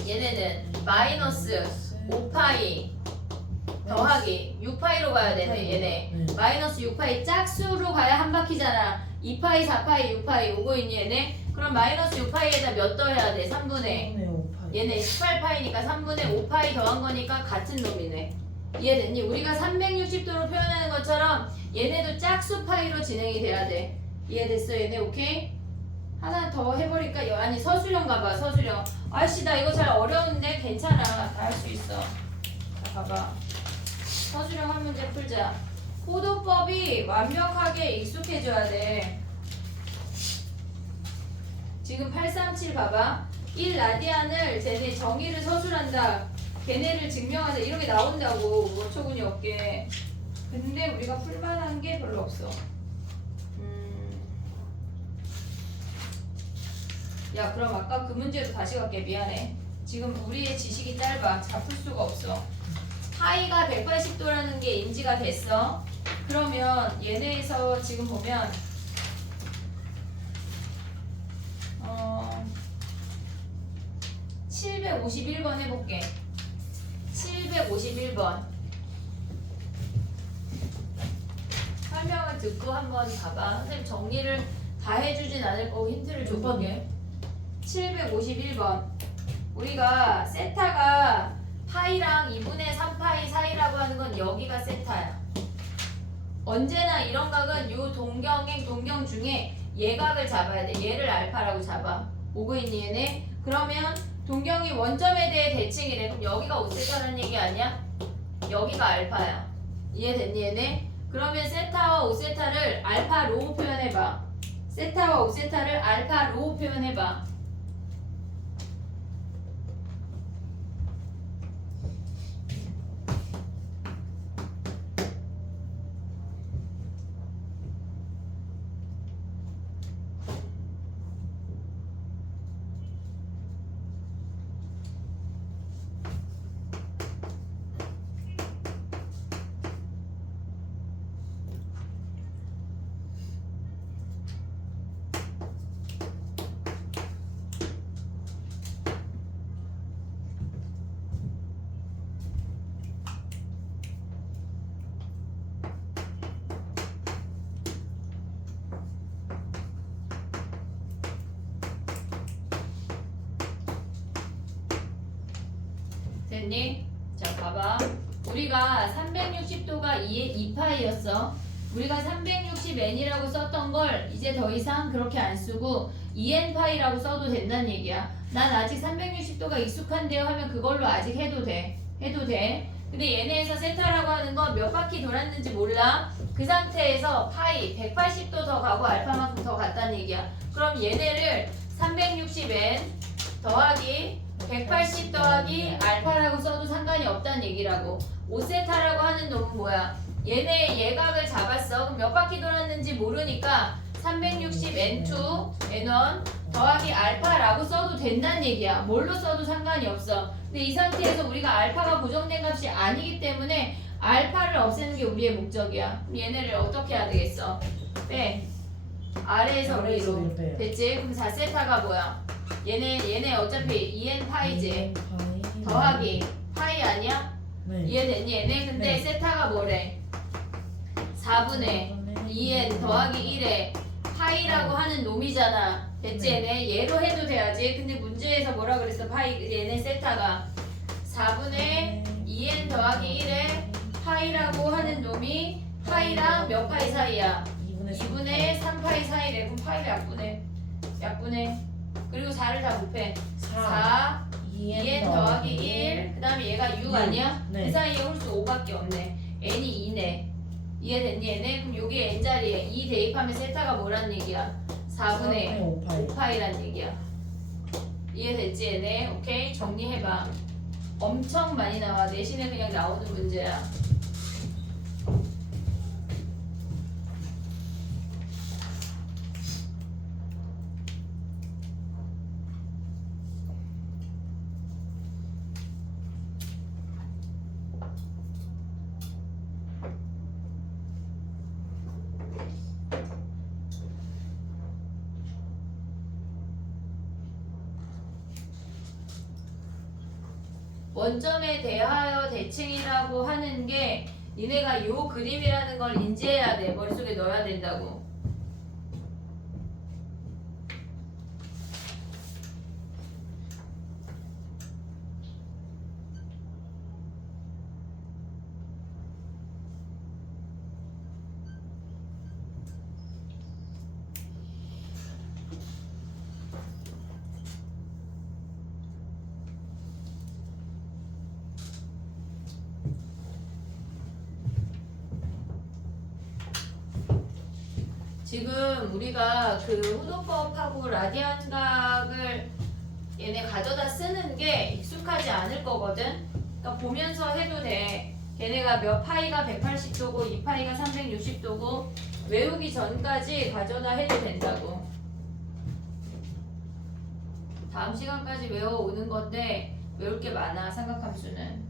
얘네는 마이너스 5파이 더하기 6파이로 가야 되네 얘네. 마이너스 6파이 짝수로 가야 한 바퀴잖아. 2파이, 4파이, 6파이 오고 있니 얘네? 그럼 마이너스 6파이에다 몇 더해야 돼? 3분의 5파이. 얘네 18파이니까 3분의 5파이 더한 거니까 같은 놈이네. 이해됐니? 우리가 360도로 표현하는 것처럼 얘네도 짝수 파이로 진행이 돼야 돼. 이해됐어 얘네? 오케이? 하나 더 해버릴까? 아니 서술형 가봐 서술형. 아씨 나 이거 잘 어려운데 괜찮아. 다 할 수 있어. 자 봐봐. 서술형 한 문제 풀자. 포도법이 완벽하게 익숙해져야 돼. 지금 837 봐봐. 1라디안을 쟤네 정의를 서술한다. 걔네를 증명하자. 이렇게 나온다고. 어처구니 없게. 근데 우리가 풀만한 게 별로 없어. 야 그럼 아까 그 문제로 다시 갈게. 미안해. 지금 우리의 지식이 짧아. 잡을 수가 없어. 파이가 180도라는 게 인지가 됐어. 그러면 얘네에서 지금 보면 751번 해볼게. 751번 설명을 듣고 한번 봐봐. 선생님 정리를 다 해주진 않을 거고 힌트를 줘볼게. 751번 우리가 세타가 파이랑 2분의 3파이 사이라고 하는 건 여기가 세타야. 언제나 이런 각은 요 동경 중에 얘각을 잡아야 돼. 얘를 알파라고 잡아. 오고 있니 얘네? 그러면 동경이 원점에 대해 대칭이래. 그럼 여기가 5세타라는 얘기 아니야? 여기가 알파야. 이해됐니 얘네? 그러면 세타와 5세타를 알파 로 표현해봐. 세타와 5세타를 알파 로 표현해봐. 됐니? 자 봐봐. 우리가 360도가 2파이였어. 우리가 360n이라고 썼던 걸 이제 더 이상 그렇게 안 쓰고 2n파이라고 써도 된다는 얘기야. 난 아직 360도가 익숙한데요 하면 그걸로 아직 해도 돼. 근데 얘네에서 세타라고 하는 건 몇 바퀴 돌았는지 몰라. 그 상태에서 파이 180도 더 가고 알파만큼 더 갔다는 얘기야. 그럼 얘네를 360n 더하기 180 더하기 알파라고 써도 상관이 없다는 얘기라고. 5세타라고 하는 놈은 뭐야? 얘네 예각을 잡았어. 그럼 몇 바퀴 돌았는지 모르니까 360n2 n1 더하기 알파라고 써도 된다는 얘기야. 뭘로 써도 상관이 없어. 근데 이 상태에서 우리가 알파가 고정된 값이 아니기 때문에 알파를 없애는 게 우리의 목적이야. 그럼 얘네를 어떻게 해야 되겠어? 빼. 아래에서 위로. 됐지? 그럼 4세타가 뭐야? 얘네 어차피 2n 파이지. 더하기 파이 아니야? 네. 이해됐니? 얘네 근데 네. 세타가 뭐래? 4분의 2n 더하기 1에 파이라고 하는 놈이잖아. 됐지? 네. 얘네 얘로 해도 돼야지. 근데 문제에서 뭐라 그랬어? 파이 얘네 세타가 4분의 2n 더하기 1에 파이라고 하는 놈이 파이랑 몇 파이 사이야? 2분의 3파이 사이래. 그럼 파이가 약분해. 그리고 4를 다 곱해. 4 2n 더하기 1. 그 다음에 얘가 6 아니야? 네. 그 사이에 홀수 5밖에 없네. n이 2네. 이해됐니 얘네? 그럼 여기에 n자리에 2 대입하면 세타가 뭐란 얘기야? 4분의 5파이란 얘기야. 이해됐지 얘네? 오케이? 정리해봐. 엄청 많이 나와. 내신에 그냥 나오는 문제야. 원점에 대하여 대칭이라고 하는 게 니네가 요 그림이라는 걸 인지해야 돼. 머릿속에 넣어야 된다고. 지금 우리가 그 후노법하고 라디안각을 얘네 가져다 쓰는 게 익숙하지 않을 거거든. 그러니까 보면서 해도 돼. 걔네가 몇 파이가 180도고 2 파이가 360도고 외우기 전까지 가져다 해도 된다고. 다음 시간까지 외워오는 건데 외울 게 많아. 삼각함수는.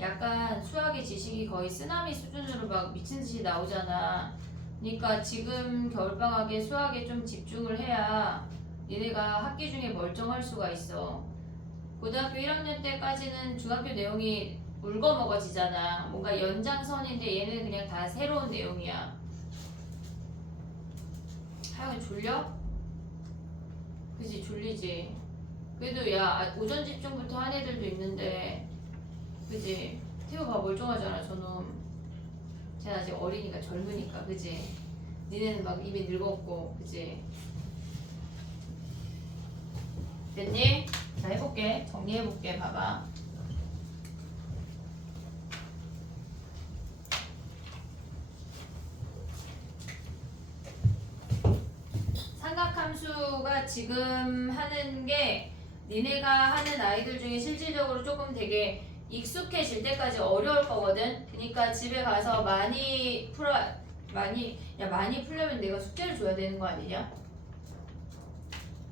약간 수학의 지식이 거의 쓰나미 수준으로 막 미친 듯이 나오잖아. 그러니까 지금 겨울방학에 수학에 좀 집중을 해야 얘네가 학기 중에 멀쩡할 수가 있어. 고등학교 1학년 때까지는 중학교 내용이 울거먹어지잖아. 뭔가 연장선인데 얘는 그냥 다 새로운 내용이야. 하여간 졸려? 그치 졸리지. 그래도 야 오전 집중부터 한 애들도 있는데 그지? 태호 봐 멀쩡하잖아 저놈. 쟤는 아직 어리니까 젊으니까 그지? 니네는 막 이미 늙었고 그지? 됐니? 자 해볼게. 정리해볼게. 봐봐. 삼각함수가 지금 하는 게 니네가 하는 아이들 중에 실질적으로 조금 되게 익숙해질 때까지 어려울 거거든. 그러니까 집에 가서 많이 풀려면 내가 숙제를 줘야 되는 거 아니냐?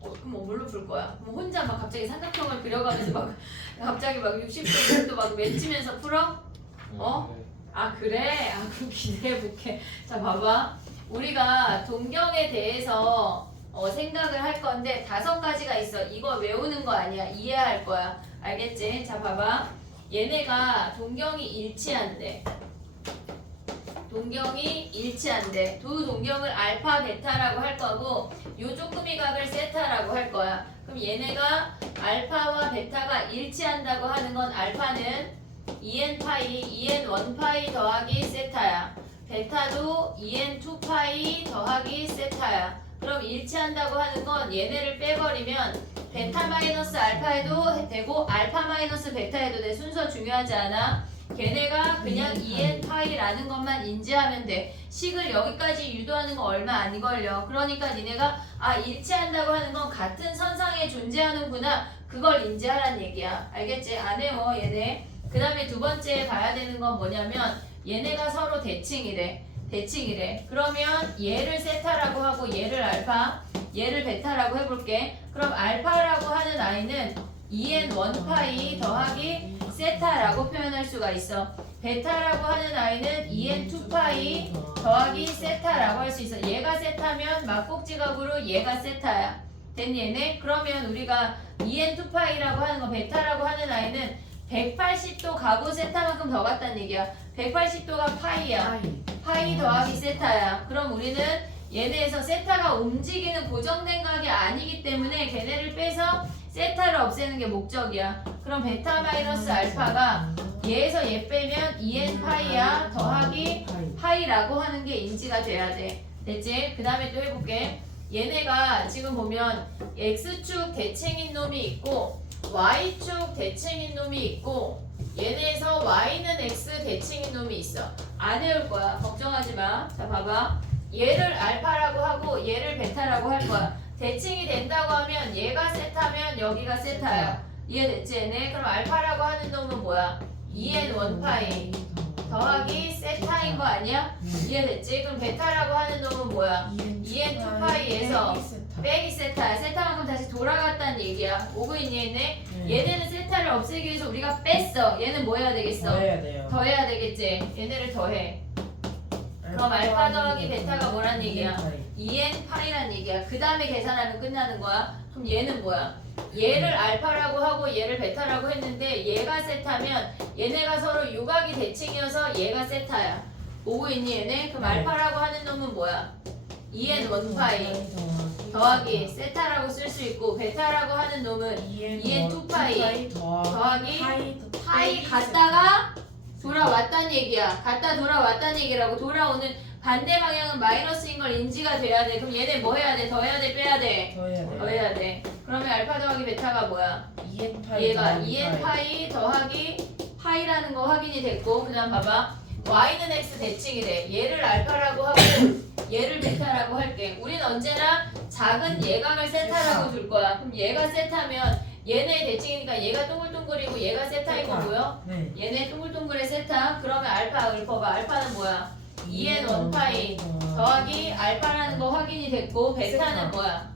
그럼 뭘로 풀 거야? 그럼 혼자 막 갑자기 삼각형을 그려가면서 막 갑자기 막 60도 막 맺히면서 풀어? 어? 아 그래? 아 그럼 기대해볼게. 자 봐봐. 우리가 동경에 대해서 생각을 할 건데 5가지가 있어. 이거 외우는 거 아니야. 이해할 거야. 알겠지? 자 봐봐. 얘네가 동경이 일치한대. 동경이 일치한대. 두 동경을 알파, 베타라고 할 거고 요 쪼끄미 각을 세타라고 할 거야. 그럼 얘네가 알파와 베타가 일치한다고 하는 건 알파는 2n 파이, 2n 1파이 더하기 세타야. 베타도 2n 2파이 더하기 세타야. 그럼 일치한다고 하는 건 얘네를 빼버리면 베타 마이너스 알파 해도 되고 알파 마이너스 베타 해도 돼. 순서 중요하지 않아? 걔네가 그냥 2n 파이라는 것만 인지하면 돼. 식을 여기까지 유도하는 거 얼마 안 걸려. 그러니까 니네가 일치한다고 하는 건 같은 선상에 존재하는구나. 그걸 인지하란 얘기야. 알겠지? 안 해요 얘네. 그 다음에 두 번째 봐야 되는 건 뭐냐면 얘네가 서로 대칭이래. 그러면 얘를 세타라고 하고 얘를 알파, 얘를 베타라고 해볼게. 그럼 알파라고 하는 아이는 2n 1파이 더하기 세타라고 표현할 수가 있어. 베타라고 하는 아이는 2n 2파이 더하기 세타라고 할 수 있어. 얘가 세타면 막꼭지각으로 얘가 세타야. 됐니 얘네? 그러면 우리가 2n 2파이라고 하는 거 베타라고 하는 아이는 180도 가고 세타만큼 더 갔다는 얘기야. 180도가 파이야. 파이 더하기 세타야. 그럼 우리는 얘네에서 세타가 움직이는 고정된 각이 아니기 때문에 걔네를 빼서 세타를 없애는 게 목적이야. 그럼 베타 마이너스 알파가 얘에서 얘 빼면 2n 파이야 더하기 파이라고 하는 게 인지가 돼야 돼. 됐지? 그 다음에 또 해볼게. 얘네가 지금 보면 x축 대칭인 놈이 있고 y축 대칭인 놈이 있고 얘네에서 y는 x 대칭인 놈이 있어. 안 외울 거야. 걱정하지 마. 자 봐봐. 얘를 알파라고 하고 얘를 베타라고 할 거야. 대칭이 된다고 하면 얘가 세타면 여기가 세타야. 이해됐지 얘네? 그럼 알파라고 하는 놈은 뭐야? 2n 1파이 더하기 세타인 거 아니야? 이해됐지? 그럼 베타라고 하는 놈은 뭐야? 2n 2파이에서 빼기 세타야. 세타만큼 다시 돌아갔다는 얘기야. 오고 있니 얘네? 얘네는 세타를 없애기 위해서 우리가 뺐어. 얘는 뭐 해야 되겠어? 더해야 돼요. 더해야 되겠지? 얘네를 더해. 그럼 알파 더하기 베타가 뭐란 얘기야? 2n 파이란 얘기야. 그 다음에 계산하면 끝나는 거야. 그럼 얘는 뭐야? 얘를 알파라고 하고 얘를 베타라고 했는데 얘가 세타면 얘네가 서로 유각이 대칭이어서 얘가 세타야. 오고 있니 얘네? 그럼 알파라고 하는 놈은 뭐야? 2n 1파이 더하기 세타라고 쓸 수 있고 베타라고 하는 놈은 2n 2파이 더하기 파이 갔다가 돌아왔단 얘기야. 갔다 돌아왔단 얘기라고. 돌아오는 반대 방향은 마이너스인 걸 인지가 돼야 돼. 그럼 얘네 뭐 해야 돼? 더해야 돼? 빼야 돼? 더해야 돼. 그러면 알파 더하기 베타가 뭐야? 2n 파이 얘가 2n 파이 더하기 파이라는 거 확인이 됐고 그 다음 봐봐. y는 x 대칭이래. 얘를 알파라고 하고 얘를 베타라고 할게. 우린 언제나 작은 예각을 세타라고 줄 거야. 그럼 얘가 세타면 얘네 대칭이니까 얘가 동글동글이고 얘가 세타인 거고요. 네. 얘네 동글동글의 세타. 그러면 알파 읊어봐. 알파는 뭐야? 2n 1파이 더하기 알파라는 거 확인이 됐고 베타는 뭐야?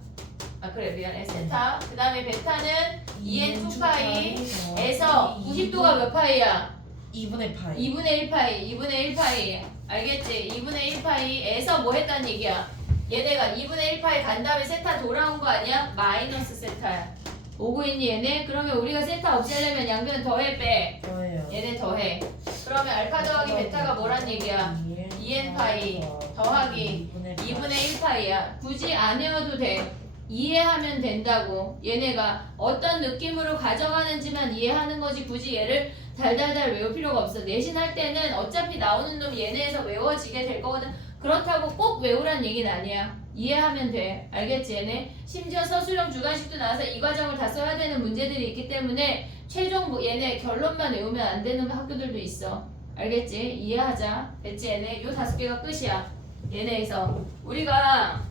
그래 미안해. 세타. 그 다음에 베타는 2n 2파이에서 90도가 몇 파이야? 2분의 파이. 2분의 1파이. 2분의 1파이. 알겠지? 2분의 1파이에서 뭐 했단 얘기야? 얘네가 2분의 1파이 간 다음에 세타 돌아온 거 아니야? 마이너스 세타야. 오고 있니 얘네? 그러면 우리가 세타 없애려면 양변 더해 빼. 더해요. 얘네 더해. 그러면 알파 더하기 베타가 뭐란 얘기야? 2n 파이 더하기 2분의 1파이야. 굳이 안 외워도 돼. 이해하면 된다고. 얘네가 어떤 느낌으로 가져가는지만 이해하는 거지 굳이 얘를 달달달 외울 필요가 없어. 내신할 때는 어차피 나오는 놈 얘네에서 외워지게 될 거거든. 그렇다고 꼭 외우란 얘기는 아니야. 이해하면 돼. 알겠지 얘네? 심지어 서술형 주관식도 나와서 이 과정을 다 써야 되는 문제들이 있기 때문에 최종 얘네 결론만 외우면 안 되는 학교들도 있어. 알겠지? 이해하자. 됐지 얘네? 요 5개가 끝이야. 얘네에서 우리가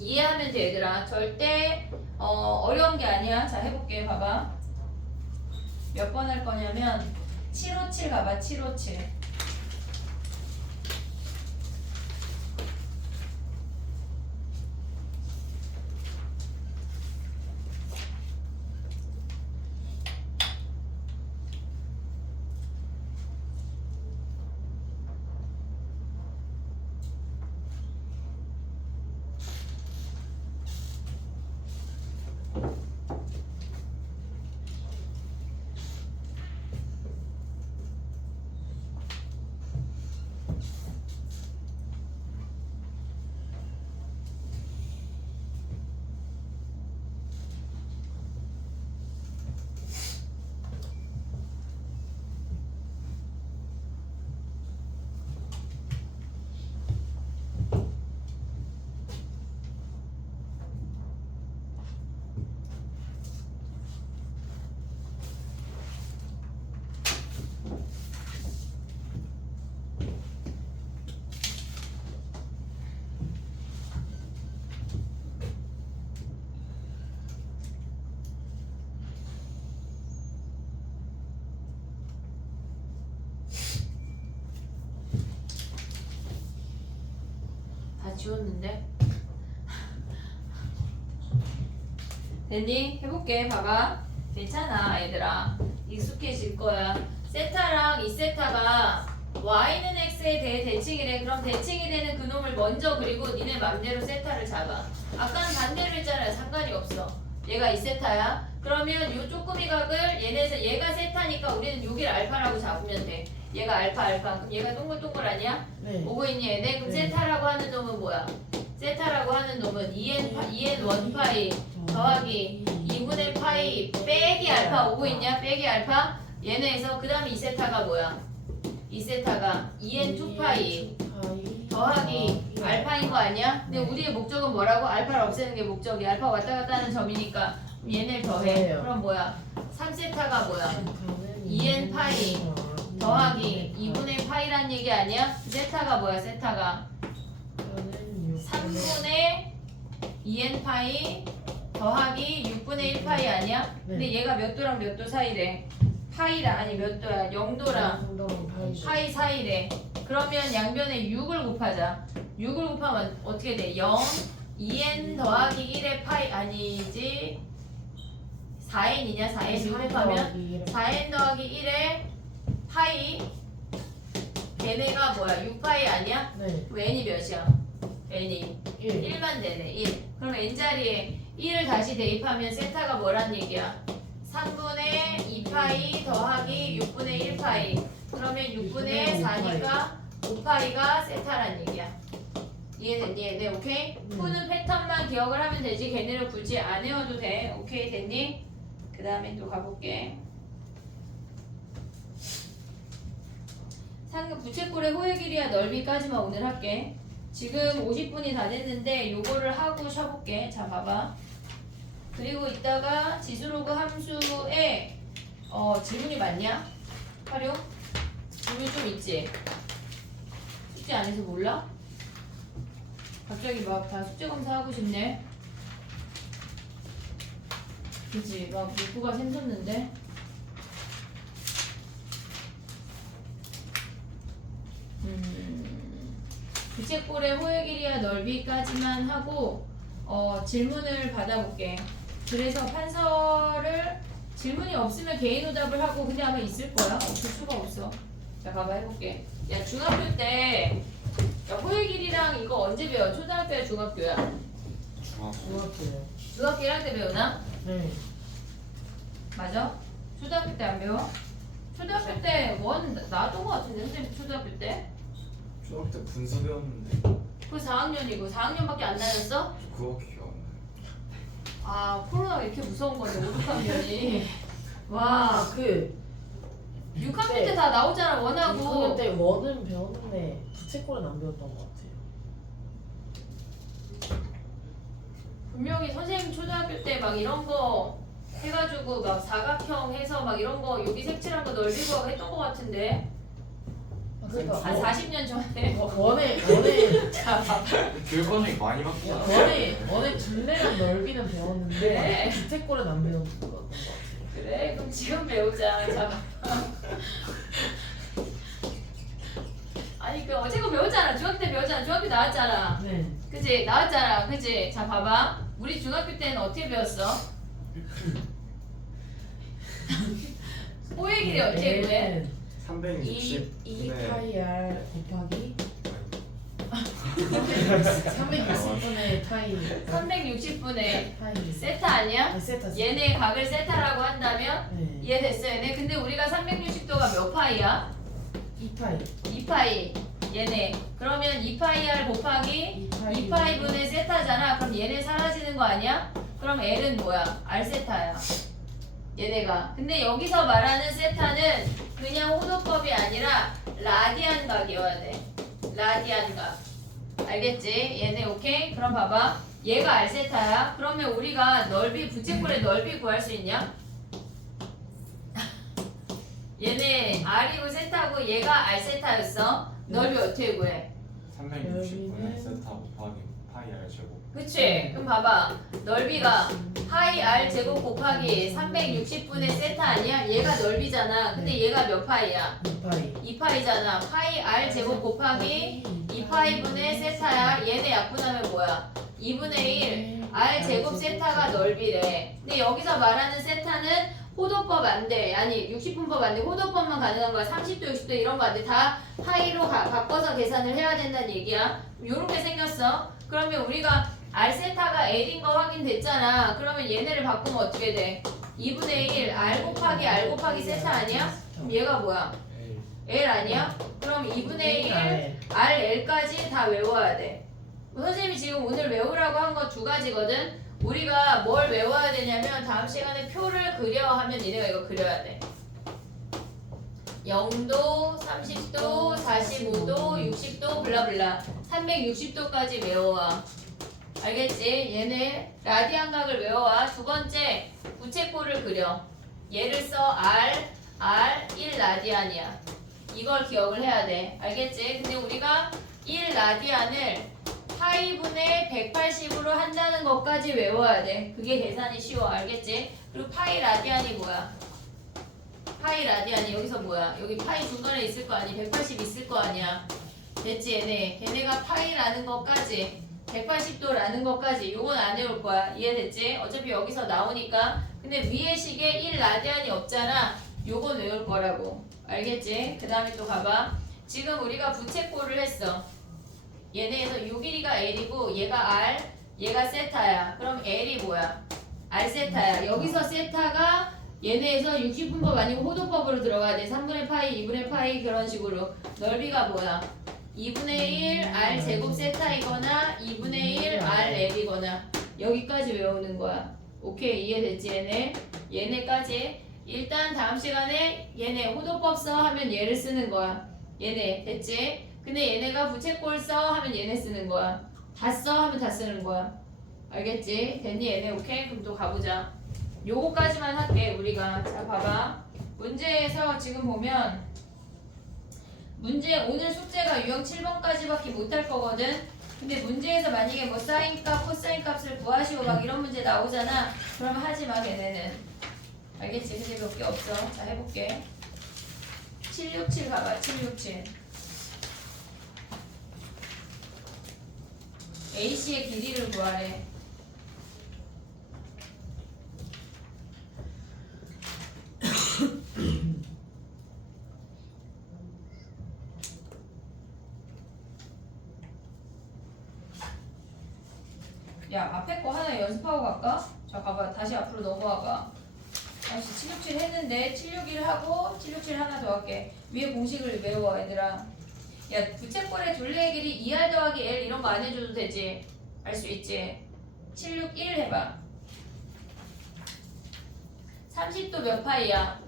이해하면 돼 얘들아. 절대 어려운 게 아니야. 자 해볼게. 봐봐. 몇 번 할 거냐면 757 가봐. 757. 쉬웠는데. 됐니? 해볼게. 봐봐. 괜찮아 얘들아. 익숙해질 거야. 세타랑 이 세타가 y는 x에 대해 대칭이래. 그럼 대칭이 되는 그놈을 먼저 그리고 니네 맘대로 세타를 잡아. 아까는 반대로 했잖아요. 상관이 없어. 얘가 이 세타야. 그러면 요 쪼끄미 각을 얘가 세타니까 우리는 여기를 알파라고 잡으면 돼. 얘가 알파. 그럼 얘가 동글동글 아니야? 네. 오고 있니 얘네? 그럼 네. 세타라고 하는 놈은 뭐야? 세타라고 하는 놈은 2n 1파이 더하기 2분의 파이 빼기 알파 오고 있냐? 빼기 알파. 얘네에서 그 다음에 이 세타가 뭐야? 이 세타가 2n 2파이 더하기 알파인 거 아니야? 근데 네. 우리의 목적은 뭐라고? 알파를 없애는 게 목적이야. 알파 왔다 갔다 하는 점이니까 그럼 얘네를 더해. 더해요. 그럼 뭐야? 3세타가 뭐야? 2n 2n 파이 더하기 2분의 파이란 얘기 아니야? 세타가 뭐야? 세타가 3분의 2n 파이 더하기 6분의 1 파이 아니야? 근데 얘가 몇 도랑 몇 도 사이래? 파이라 아니 몇 도야? 0도랑 파이 사이래. 그러면 양변에 6을 곱하자. 6을 곱하면 어떻게 돼? 0, 2n 더하기 1의 파이 아니지? 4n이냐? 4n 6 곱하면 4n 더하기 1의 파이 걔네가 뭐야? 6파이 아니야? 네. 그럼 n이 몇이야? n이 1 1만 되네. 1. 그럼 n자리에 1을 다시 대입하면 세타가 뭐란 얘기야? 3분의 2파이 더하기 6분의 1파이. 그러면 6분의 4니까 5파이가 세타란 얘기야. 이해됐니? 얘네 오케이? 푸는 패턴만 기억을 하면 되지 걔네를 굳이 안 외워도 돼. 오케이 됐니? 그 다음에 또 가볼게. 상급 부채꼴의 호의 길이와 넓이까지만 오늘 할게. 지금 50분이 다 됐는데 요거를 하고 쉬어볼게. 자 봐봐. 그리고 이따가 지수로그 함수에 질문이 많냐? 활용? 질문 좀 있지? 숙제 안 해서 몰라? 갑자기 막 다 숙제 검사하고 싶네. 그치? 막 문구가 샘솟는데? 부채꼴의 호의 길이와 넓이까지만 하고 질문을 받아볼게. 그래서 판서를 질문이 없으면 개인 오답을 하고 근데 아마 있을 거야. 없을 수가 없어. 자 봐봐 해볼게. 야 중학교 때 야, 호의 길이랑 이거 언제 배워? 초등학교야 중학교야? 중학교요. 중학교 1학년 때 배우나? 네. 맞아? 초등학교 때 안 배워? 초등학교 때 원 나왔던 거 같은데 선생님 초등학교 때? 중학교 때 분수 배웠는데 그 4학년이고 4학년밖에 안 다녔어? 그거 기억 안 나요. 아 코로나가 이렇게 무서운 건데 5, 6학년이 와 아, 그 6학년 때 다 나오잖아 원하고. 그때 원은 배웠는데 부채꼴은 안 배웠던 것 같아요. 분명히 선생님 초등학교 때 막 이런 거 해가지고 막 사각형 해서 막 이런 거 여기 색칠한 거 넓이 구하고 했던 거 같은데 그러니까 한 40년 전에. 원에 자 봐봐. 교육과정이 많이 바뀌었어. 원의 둘레랑 넓이는 배웠는데 그래. 부채꼴은 안 배웠던 것 같아요. 그래 그럼 지금 배우자. 자 봐봐. 아니 그 어제 거 배웠잖아. 중학교 때 배웠잖아. 중학교 나왔잖아. 네. 그치 나왔잖아. 그치. 자 봐봐. 우리 중학교 때는 어떻게 배웠어? 호의 길이 어떻게 구해? 360. 2파이R 곱하기 360분의 파이 360분의 파이 세타 아니야? 아, 세타 얘네 각을 세타라고 한다면 네. 이해됐어 얘네? 근데 우리가 360도가 몇 파이야? 2파이 2파이 얘네 그러면 2파이R 곱하기 2파이분의 세타잖아. 그럼 얘네 사라지는 거 아니야? 그럼 L은 뭐야? R세타야 얘네가. 근데 여기서 말하는 세타는 그냥 호도법이 아니라 라디안 각이어야 돼. 라디안 각 알겠지? 얘네 오케이? 그럼 봐봐 얘가 R세타야. 그러면 우리가 넓이 부채꼴의 넓이 구할 수 있냐? 얘네 R이고 세타고 얘가 R세타였어. 넓이 어떻게 구해? 360분의 세타 곱하기 파이 R 제곱. 그치? 그럼 봐봐 넓이가 파이 r 제곱 곱하기 360분의 세타 아니야? 얘가 넓이잖아. 근데 얘가 몇 파이야? 2파이. 2파이잖아. 파이 r 제곱 곱하기 2파이분의 세타야. 얘네 약분하면 뭐야? 2분의 1 r 제곱 세타가 넓이래. 근데 여기서 말하는 세타는 호도법 안 돼. 아니 60분법 안 돼. 호도법만 가능한 거야. 30도 60도 이런 거 안 돼. 다 파이로 바꿔서 계산을 해야 된다는 얘기야. 요렇게 생겼어. 그러면 우리가 r 세타가 l인 거 확인됐잖아. 그러면 얘네를 바꾸면 어떻게 돼? 2분의 1 r 곱하기 세타 아니야? 그럼 얘가 뭐야? L 아니야? 그럼 2분의 1 RL까지 다 외워야 돼. 선생님이 지금 오늘 외우라고 한 거 두 가지거든. 우리가 뭘 외워야 되냐면 다음 시간에 표를 그려 하면 니네가 이거 그려야 돼. 0도, 30도, 45도, 60도, 블라블라 360도까지 외워와. 알겠지? 얘네 라디안각을 외워와. 두 번째 부채꼴을 그려. 얘를 써 R 1라디안이야. 이걸 기억을 해야 돼. 알겠지? 근데 우리가 1라디안을 파이분의 180으로 한다는 것까지 외워야 돼. 그게 계산이 쉬워. 알겠지? 그리고 파이 라디안이 뭐야? 파이 라디안이 여기서 뭐야? 여기 파이 중간에 있을 거 아니? 180 있을 거 아니야? 됐지? 걔네가 파이라는 것까지 180도라는 것까지 요건 안 외울 거야. 이해됐지? 어차피 여기서 나오니까. 근데 위에 식에 1라디안이 없잖아. 요건 외울 거라고. 알겠지? 그 다음에 또 가봐. 지금 우리가 부채꼴을 했어. 얘네에서 요 길이가 L이고 얘가 R, 얘가 세타야. 그럼 L이 뭐야? R 세타야. 여기서 세타가 얘네에서 60분법 아니고 호도법으로 들어가야 돼. 3분의 파이, 2분의 파이 그런 식으로. 넓이가 뭐야? 2분의 1 R 제곱 세타이거나 2분의 1 R L이거나 여기까지 외우는 거야. 오케이 이해됐지 얘네? 얘네까지. 일단 다음 시간에 얘네 호도법 써 하면 얘를 쓰는 거야. 얘네 됐지? 근데 얘네가 부채꼴 써 하면 얘네 쓰는 거야. 다 써 하면 다 쓰는 거야. 알겠지? 됐니 얘네? 오케이? 그럼 또 가보자. 요거까지만 할게 우리가. 자 봐봐. 문제에서 지금 보면 문제 오늘 숙제가 유형 7번까지밖에 못할 거거든. 근데 문제에서 만약에 뭐 사인 값, 코사인 값을 구하시오 막 이런 문제 나오잖아. 그러면 하지 마 걔네는. 알겠지? 근데 몇 개 없어. 자 해볼게. 767 가봐. 767. AC의 길이를 구하래. 야 앞에 거 하나 연습하고 갈까? 자 가봐. 다시 앞으로 넘어와봐. 다시 767 했는데 761 하고 767 하나 더 할게. 위에 공식을 외워 얘들아. 야 부채꼴의 둘레의 길이 2R 더하기 L 이런 거 안 해줘도 되지. 알 수 있지. 761 해봐. 30도 몇 파이야?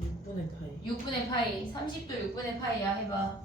6분의 파이. 6분의 파이. 30도 6분의 파이야 해봐.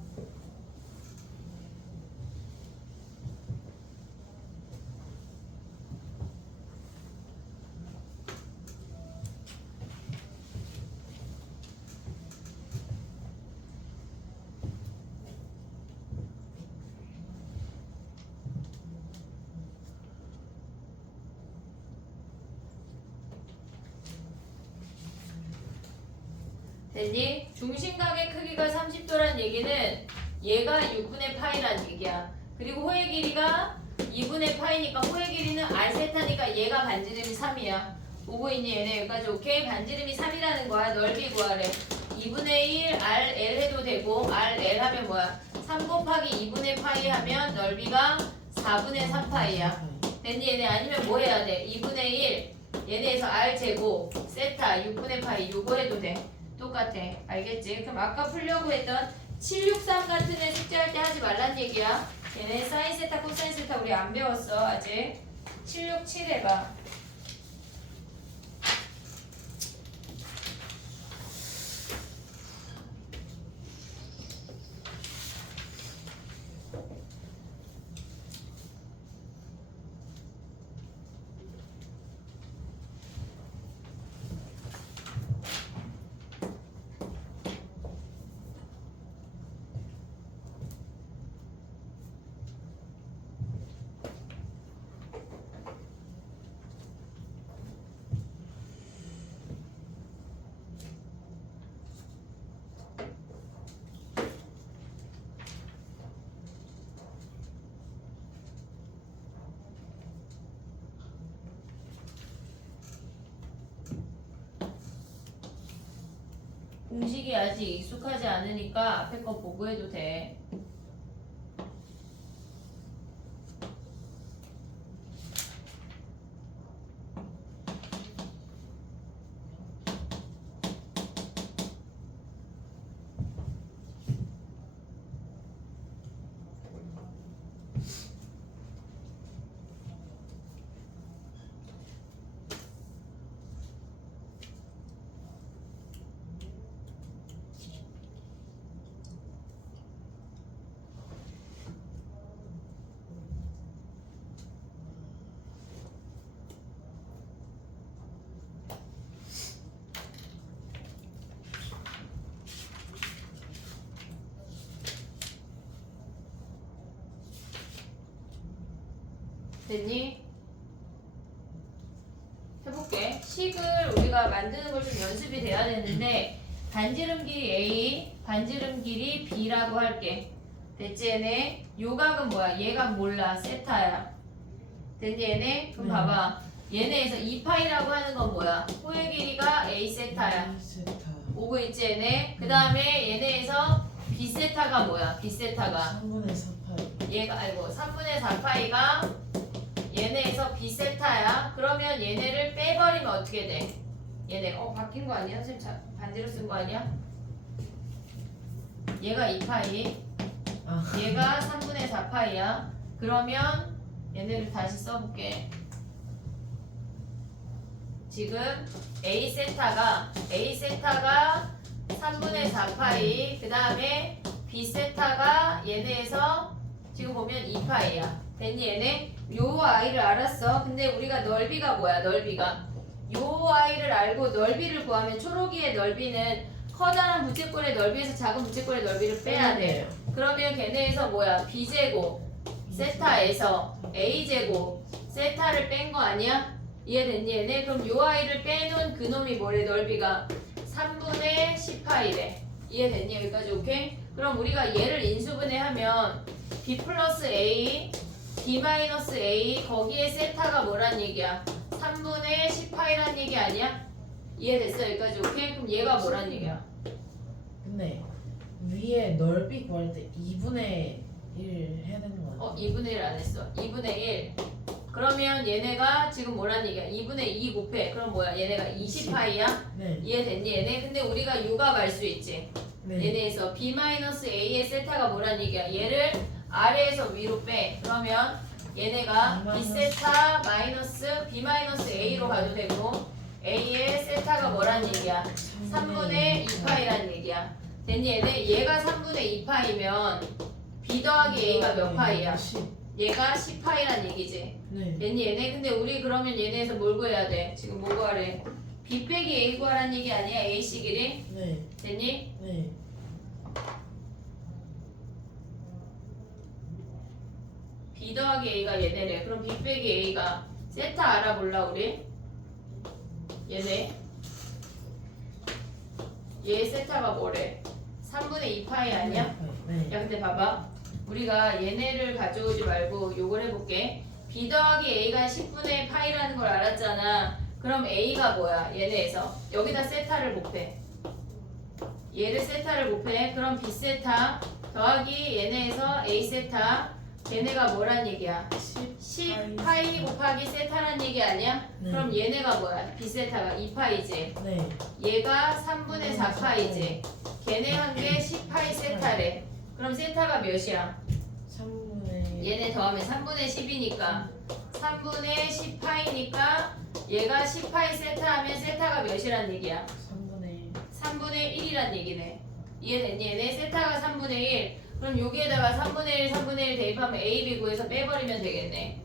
됐니? 중심각의 크기가 30도란 얘기는 얘가 6분의 파이란 얘기야. 그리고 호의 길이가 2분의 파이니까 호의 길이는 R세타니까 얘가 반지름이 3이야. 보고 있니 얘네 여기까지 오케이? 반지름이 3이라는 거야. 넓이 구하래. 2분의 1 RL 해도 되고 RL 하면 뭐야? 3 곱하기 2분의 파이 하면 넓이가 4분의 3파이야. 됐니 얘네? 아니면 뭐 해야 돼? 2분의 1 얘네에서 R제곱 세타 6분의 파이 요거 해도 돼. 똑같아. 알겠지? 그럼 아까 풀려고 했던 763 같은 애 숙제할 때 하지 말란 얘기야. 얘네 사인 세타 코사인 세타 우리 안 배웠어 아직. 767 해봐. 공식이 아직 익숙하지 않으니까 앞에 거 보고 해도 돼. 됐니? 해볼게. 식을 우리가 만드는 걸 좀 연습이 돼야 되는데 반지름 길이 A, 반지름 길이 B라고 할게. 됐지 얘네? 요 각은 뭐야? 얘가 몰라. 세타야. 됐니 얘네? 그럼 네. 봐봐. 얘네에서 2파이라고 하는 건 뭐야? 호의 길이가 A 세타야. 세타. 오고 있지 얘네? 그 다음에 얘네에서 B 세타가 뭐야? B 세타가 3분의 4파이. 얘가 아이고 3분의 4파이가 얘네에서 B세타야. 그러면 얘네를 빼버리면 어떻게 돼? 얘네 바뀐 거 아니야? 선생님 반대로 쓴 거 아니야? 얘가 2파이 아. 얘가 3분의 4파이야. 그러면 얘네를 다시 써볼게. 지금 A세타가 3분의 4파이 그 다음에 B세타가 얘네에서 지금 보면 2파이야. 됐니 얘네? 요 아이를 알았어. 근데 우리가 넓이가 뭐야? 넓이가 요 아이를 알고 넓이를 구하면 초록이의 넓이는 커다란 부채꼴의 넓이에서 작은 부채꼴의 넓이를 빼야 돼. 그러면 걔네에서 뭐야? B제곱 세타에서 A제곱 세타를 뺀 거 아니야? 이해됐니 얘네? 그럼 요 아이를 빼놓은 그놈이 뭐래? 넓이가 3분의 10파이래. 이해됐니? 여기까지 오케이? 그럼 우리가 얘를 인수분해하면 B 플러스 A B 마이너스 A 거기에 세타가 뭐란 얘기야? 3분의 10파이란 얘기 아니야? 이해됐어? 여기까지 오케이? 그럼 얘가 뭐란 얘기야? 근데 위에 넓이 구할 때 2분의 1 해야 되는 거 아니야? 2분의 1 안 했어. 2분의 1. 그러면 얘네가 지금 뭐란 얘기야? 2분의 2 곱해. 그럼 뭐야? 얘네가 20파이야? 네. 이해됐니 얘네? 근데 우리가 요가 알 수 있지? 네. 얘네에서 B 마이너스 A의 세타가 뭐란 얘기야? 얘를 아래에서 위로 빼. 그러면 얘네가 B세타 마이너스 B 마이너스 A로 가도 되고 A의 세타가 뭐란 얘기야? 3분의 2파이란 얘기야. 됐니 얘네? 얘가 3분의 2파이면 B 더하기 A가 몇 파이야? 10. 얘가 10파이란 얘기지. 네. 됐니 얘네? 근데 우리 그러면 얘네에서 뭘 구해야 돼? 지금 뭐 구하래? B 빼기 A 구하란 얘기 아니야? A씨 길이? 네. 됐니? 네. B 더하기 A가 얘네래. 그럼 B 빼기 A가 세타 알아볼라 우리? 얘네 얘 세타가 뭐래? 3분의 2파이 아니야? 네. 야 근데 봐봐 우리가 얘네를 가져오지 말고 요걸 해볼게. B 더하기 A가 10분의 파이라는 걸 알았잖아. 그럼 A가 뭐야? 얘네에서 여기다 세타를 곱해. 얘를 세타를 곱해. 그럼 B 세타 더하기 얘네에서 A 세타 걔네가 뭐란 얘기야? 10 파이 곱하기 세타란 얘기 아니야? 네. 그럼 얘네가 뭐야? B 세타가 2파이지. 네. 얘가 3분의 4파이지. 걔네 한 개 10파이 세타래. 그럼 세타가 몇이야? 3분의 얘네 더하면 3분의 10이니까 3분의 10파이니까 얘가 10파이 세타 하면 세타가 몇이란 얘기야? 3분의 3분의 1이란 얘기네. 이해됐니? 얘네 세타가 3분의 1. 그럼 여기에다가 3분의 1, 3분의 1 대입하면 A, B 구해서 빼버리면 되겠네.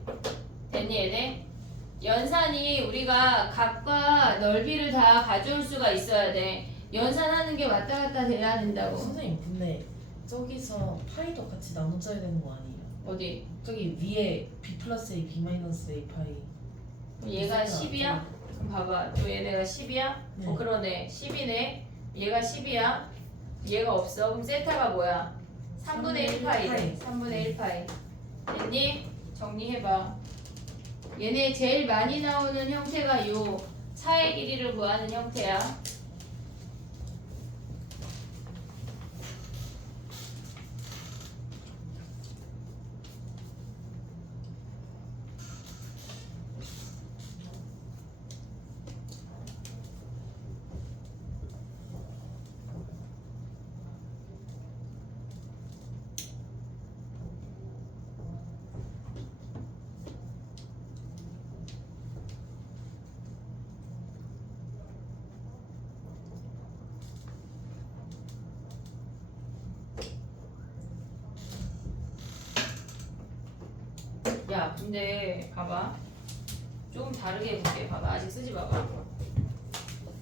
됐니 얘네? 연산이 우리가 각과 넓이를 다 가져올 수가 있어야 돼. 연산하는 게 왔다 갔다 돼야 된다고. 선생님 근데 저기서 파이도 같이 나눠져야 되는 거 아니에요? 어디? 저기 위에 B 플러스 A, B 마이너스 A 파이. 얘가 10이야? 그럼 봐봐. 또 얘네가 10이야? 네. 그러네. 10이네. 얘가 10이야. 얘가 없어. 그럼 세타가 뭐야? 3분의 1파이래. 3분의 1파이. 됐니? 정리해봐. 얘네 제일 많이 나오는 형태가 요 차의 길이를 구하는 형태야. 야 근데 봐봐 조금 다르게 해볼게. 봐봐 아직 쓰지 봐봐.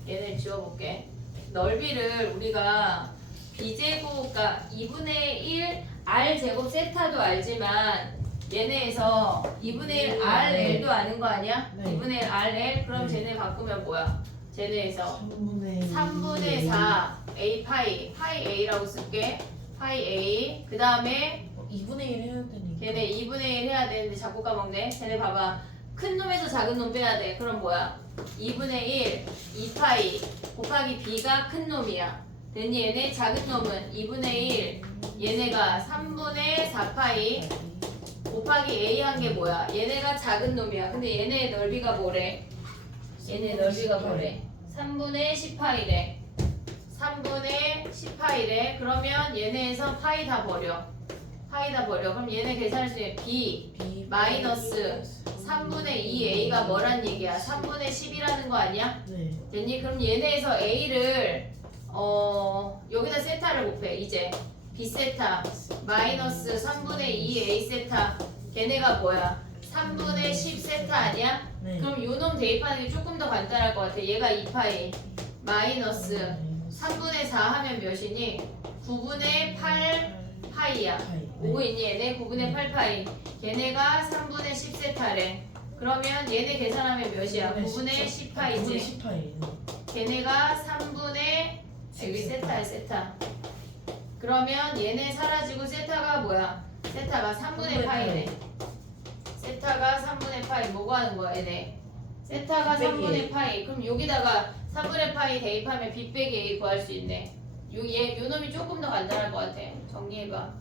얘네 지워볼게. 넓이를 우리가 b제곱 그러니까 2분의 1 r제곱 세타도 알지만 얘네에서 2분의 1 rl도 아는 거 아니야? 네. 2분의 1 rl 그럼 네. 쟤네 바꾸면 뭐야? 쟤네에서 3분의 3분의 4 a 파이 a라고 쓸게. 파이 a 그 다음에 2분의 1 해야 되니까. 걔네 2분의 1 해야 되는데 자꾸 까먹네. 쟤네 봐봐. 큰 놈에서 작은 놈 빼야 돼. 그럼 뭐야? 2분의 1 2파이 곱하기 b가 큰 놈이야. 됐니? 얘네 작은 놈은 2분의 1 얘네가 3분의 4파이 곱하기 a 한 게 뭐야? 얘네가 작은 놈이야. 근데 얘네 넓이가 뭐래? 얘네 넓이가 뭐래? 3분의 10파이래. 3분의 10파이래. 그러면 얘네에서 파이 다 버려. 파이 다 버려. 그럼 얘네 계산할 수 있는 b B 마이너스 3분의 2a가 뭐란 얘기야? 3분의 10이라는 거 아니야? 네. 됐니? 그럼 얘네에서 a를 여기다 세타를 곱해. 이제 b 세타 마이너스 3분의 2a 세타 걔네가 뭐야? 3분의 10 세타 아니야? 네. 그럼 요놈 대입하는 게 조금 더 간단할 것 같아. 얘가 2파이 마이너스 3분의 4 하면 몇이니? 9분의 8 파이야. 오고 있니? 얘네 9분의 8파이. 걔네가 3분의 10세타래. 그러면 얘네 계산하면 몇이야? 9분의 10파이지. 10파이. 걔네가 3분의 여기 세타야 세타. 그러면 얘네 사라지고 세타가 뭐야? 세타가 3분의 파이네. 세타가 3분의 파이. 뭐가 하는 거야 얘네? 세타가 3분의 파이. 그럼 여기다가 3분의 파이 대입하면 b 빼기 a 구할 수 있네. 요 놈이 조금 더 간단할 것 같아. 정리해봐.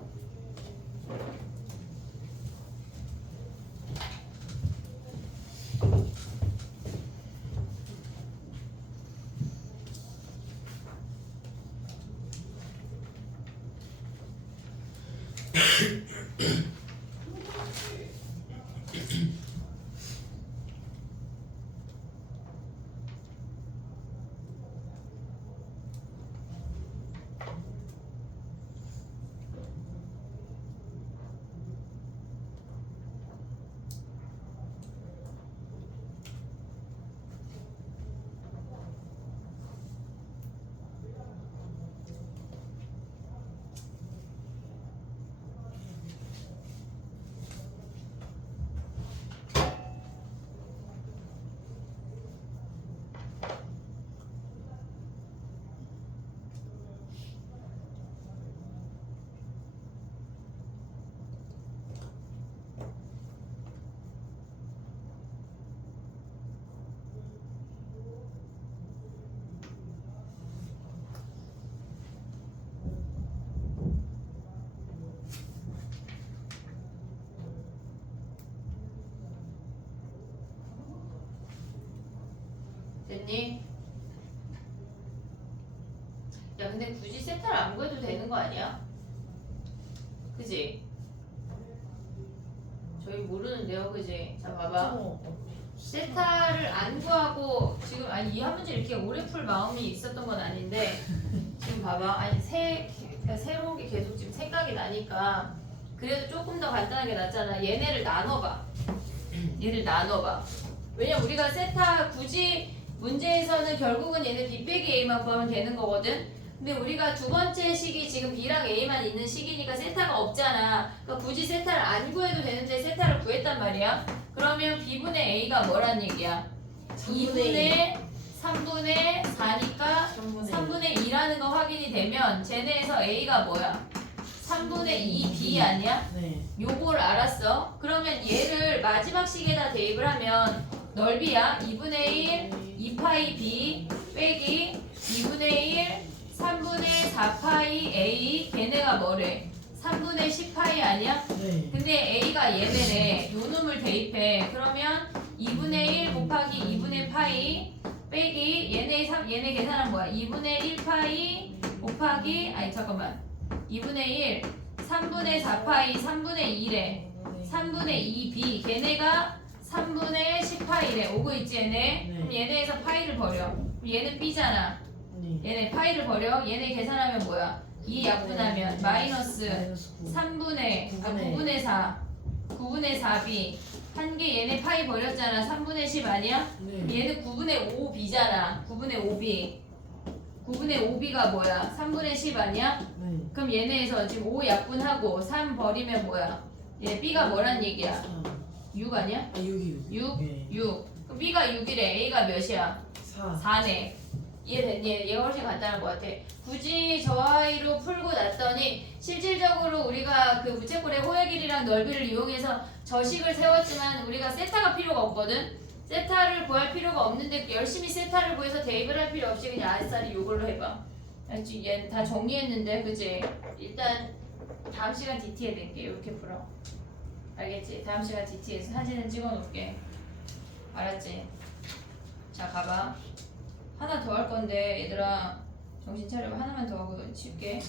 됐니? 야 근데 굳이 세타를 안 구해도 되는 거 아니야? 그지? 저희 모르는데요 그지? 자 봐봐 세타를 안 구하고 지금 아니 이 한 문제 이렇게 오래 풀 마음이 있었던 건 아닌데 지금 봐봐 아니 새로운 게 계속 지금 생각이 나니까 그래도 조금 더 간단하게 낫잖아. 얘네를 나눠봐. 얘를 나눠봐. 왜냐면 우리가 세타 굳이 문제에서는 결국은 얘네 b 빼기 a만 구하면 되는 거거든. 근데 우리가 두 번째 식이 지금 b랑 a만 있는 식이니까 세타가 없잖아. 그러니까 굳이 세타를 안 구해도 되는데 세타를 구했단 말이야. 그러면 b분의 a가 뭐란 얘기야? 2분의 3분의 4니까 3분의 2라는 거 확인이 되면 쟤네에서 a가 뭐야? 3분의 2b 아니야? 네. 요걸 알았어. 그러면 얘를 마지막 식에다 대입을 하면 넓이야 2분의 1 2파이 b 빼기 2분의 1 3분의 4파이 a 걔네가 뭐래? 3분의 10파이 아니야? 네. 근데 a가 얘네래. 요 놈을 대입해. 그러면 2분의 1 곱하기 2분의 파이 빼기 얘네 계산은 뭐야? 2분의 1파이 곱하기 아니 잠깐만 2분의 1 3분의 4파이 3분의 2래 3분의 2b 걔네가 3분의 10파이래. 오고 있지 얘네? 네. 그럼 얘네에서 파이를 버려. 그럼 얘는 b잖아. 네. 얘네 파이를 버려. 얘네 계산하면 뭐야? 2 약분하면 마이너스 9. 9분의 4 9분의 4b. 한 개 얘네 파이 버렸잖아. 3분의 10 아니야? 네. 얘는 9분의 5b잖아. 9분의 5b. 9분의 5b가 뭐야? 3분의 10 아니야? 네. 그럼 얘네에서 지금 5 약분하고 3 버리면 뭐야? 얘 b가 뭐란 얘기야? 4. 6 아니야? 아, 6이 6? 네. 6. 그럼 b가 6이래. a가 몇이야? 4. 4네. 이해됐니? 얘가 훨씬 간단한 것 같아. 굳이 저 아이로 풀고 났더니 실질적으로 우리가 그 부채꼴의 호의 길이랑 넓이를 이용해서 저식을 세웠지만 우리가 세타가 필요가 없거든. 세타를 구할 필요가 없는데 열심히 세타를 구해서 대입을 할 필요 없이 그냥 아싸리 이걸로 해봐. 알지? 얘 다 정리했는데 그지? 일단 다음 시간 DT에 낼게. 이렇게 풀어. 알겠지? 다음 시간 DT에서 사진을 찍어 놓을게. 알았지? 자 가봐. 하나 더 할 건데 얘들아 정신 차려봐. 하나만 더 하고 칠게.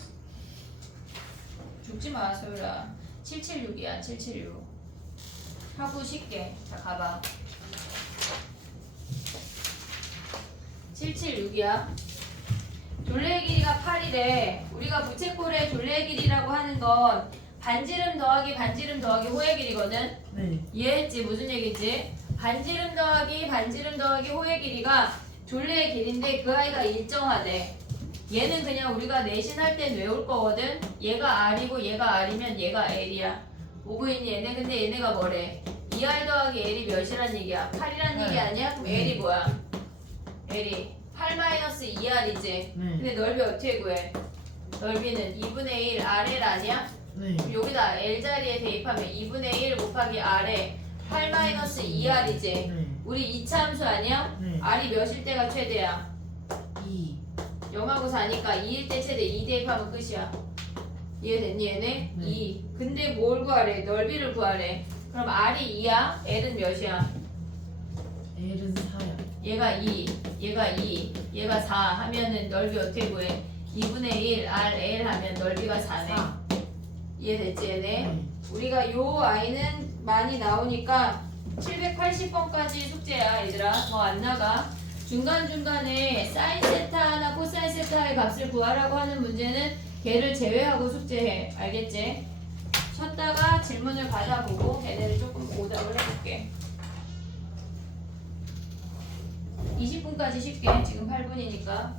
죽지 마 소율아. 776이야 776 하고 쉴게. 자 가봐. 776이야. 둘레의 길이가 8이래. 우리가 부채꼴의 둘레의 길이라고 하는 건 반지름 더하기 반지름 더하기 호의 길이거든. 네. 이해했지? 무슨 얘기지? 반지름 더하기 반지름 더하기 호의 길이가 둘레의 길인데 그 아이가 일정하대. 얘는 그냥 우리가 내신할 땐 외울 거거든. 얘가 R이고 얘가 R이면 얘가 L이야. 오고 있니? 얘네 근데 얘네가 뭐래? 2R 더하기 L이 몇이란 얘기야? 8이란 네. 얘기 아니야? 그럼 L이 뭐야? L이 8-2R이지. 네. 근데 넓이 어떻게 구해? 넓이는 2분의 1 RL 아니야? 네. 여기다 L 자리에 대입하면 2분의 1 곱하기 R에 8-2R이지. 네. 우리 이차함수 아니야? 네. R이 몇일 때가 최대야? 2. 0하고 4니까 2일 때 최대 2 대입하면 끝이야. 이해됐니 얘네? 네. 2. 근데 뭘 구하래? 넓이를 구하래. 그럼 R이 2야? L은 몇이야? L은 4야. 얘가 2, 얘가 2, 얘가 4 하면은 넓이 어떻게 구해? 2분의 1 RL 하면 넓이가 4네. 4. 이해됐지 얘네? 네. 우리가 요 아이는 많이 나오니까 780번까지 숙제야 얘들아. 더 안 나가. 중간중간에 사인 세타나 코사인 세타의 값을 구하라고 하는 문제는 걔를 제외하고 숙제해. 알겠지? 쉬었다가 질문을 받아보고 걔네를 조금 오답을 해볼게. 20분까지 쉽게. 지금 8분이니까.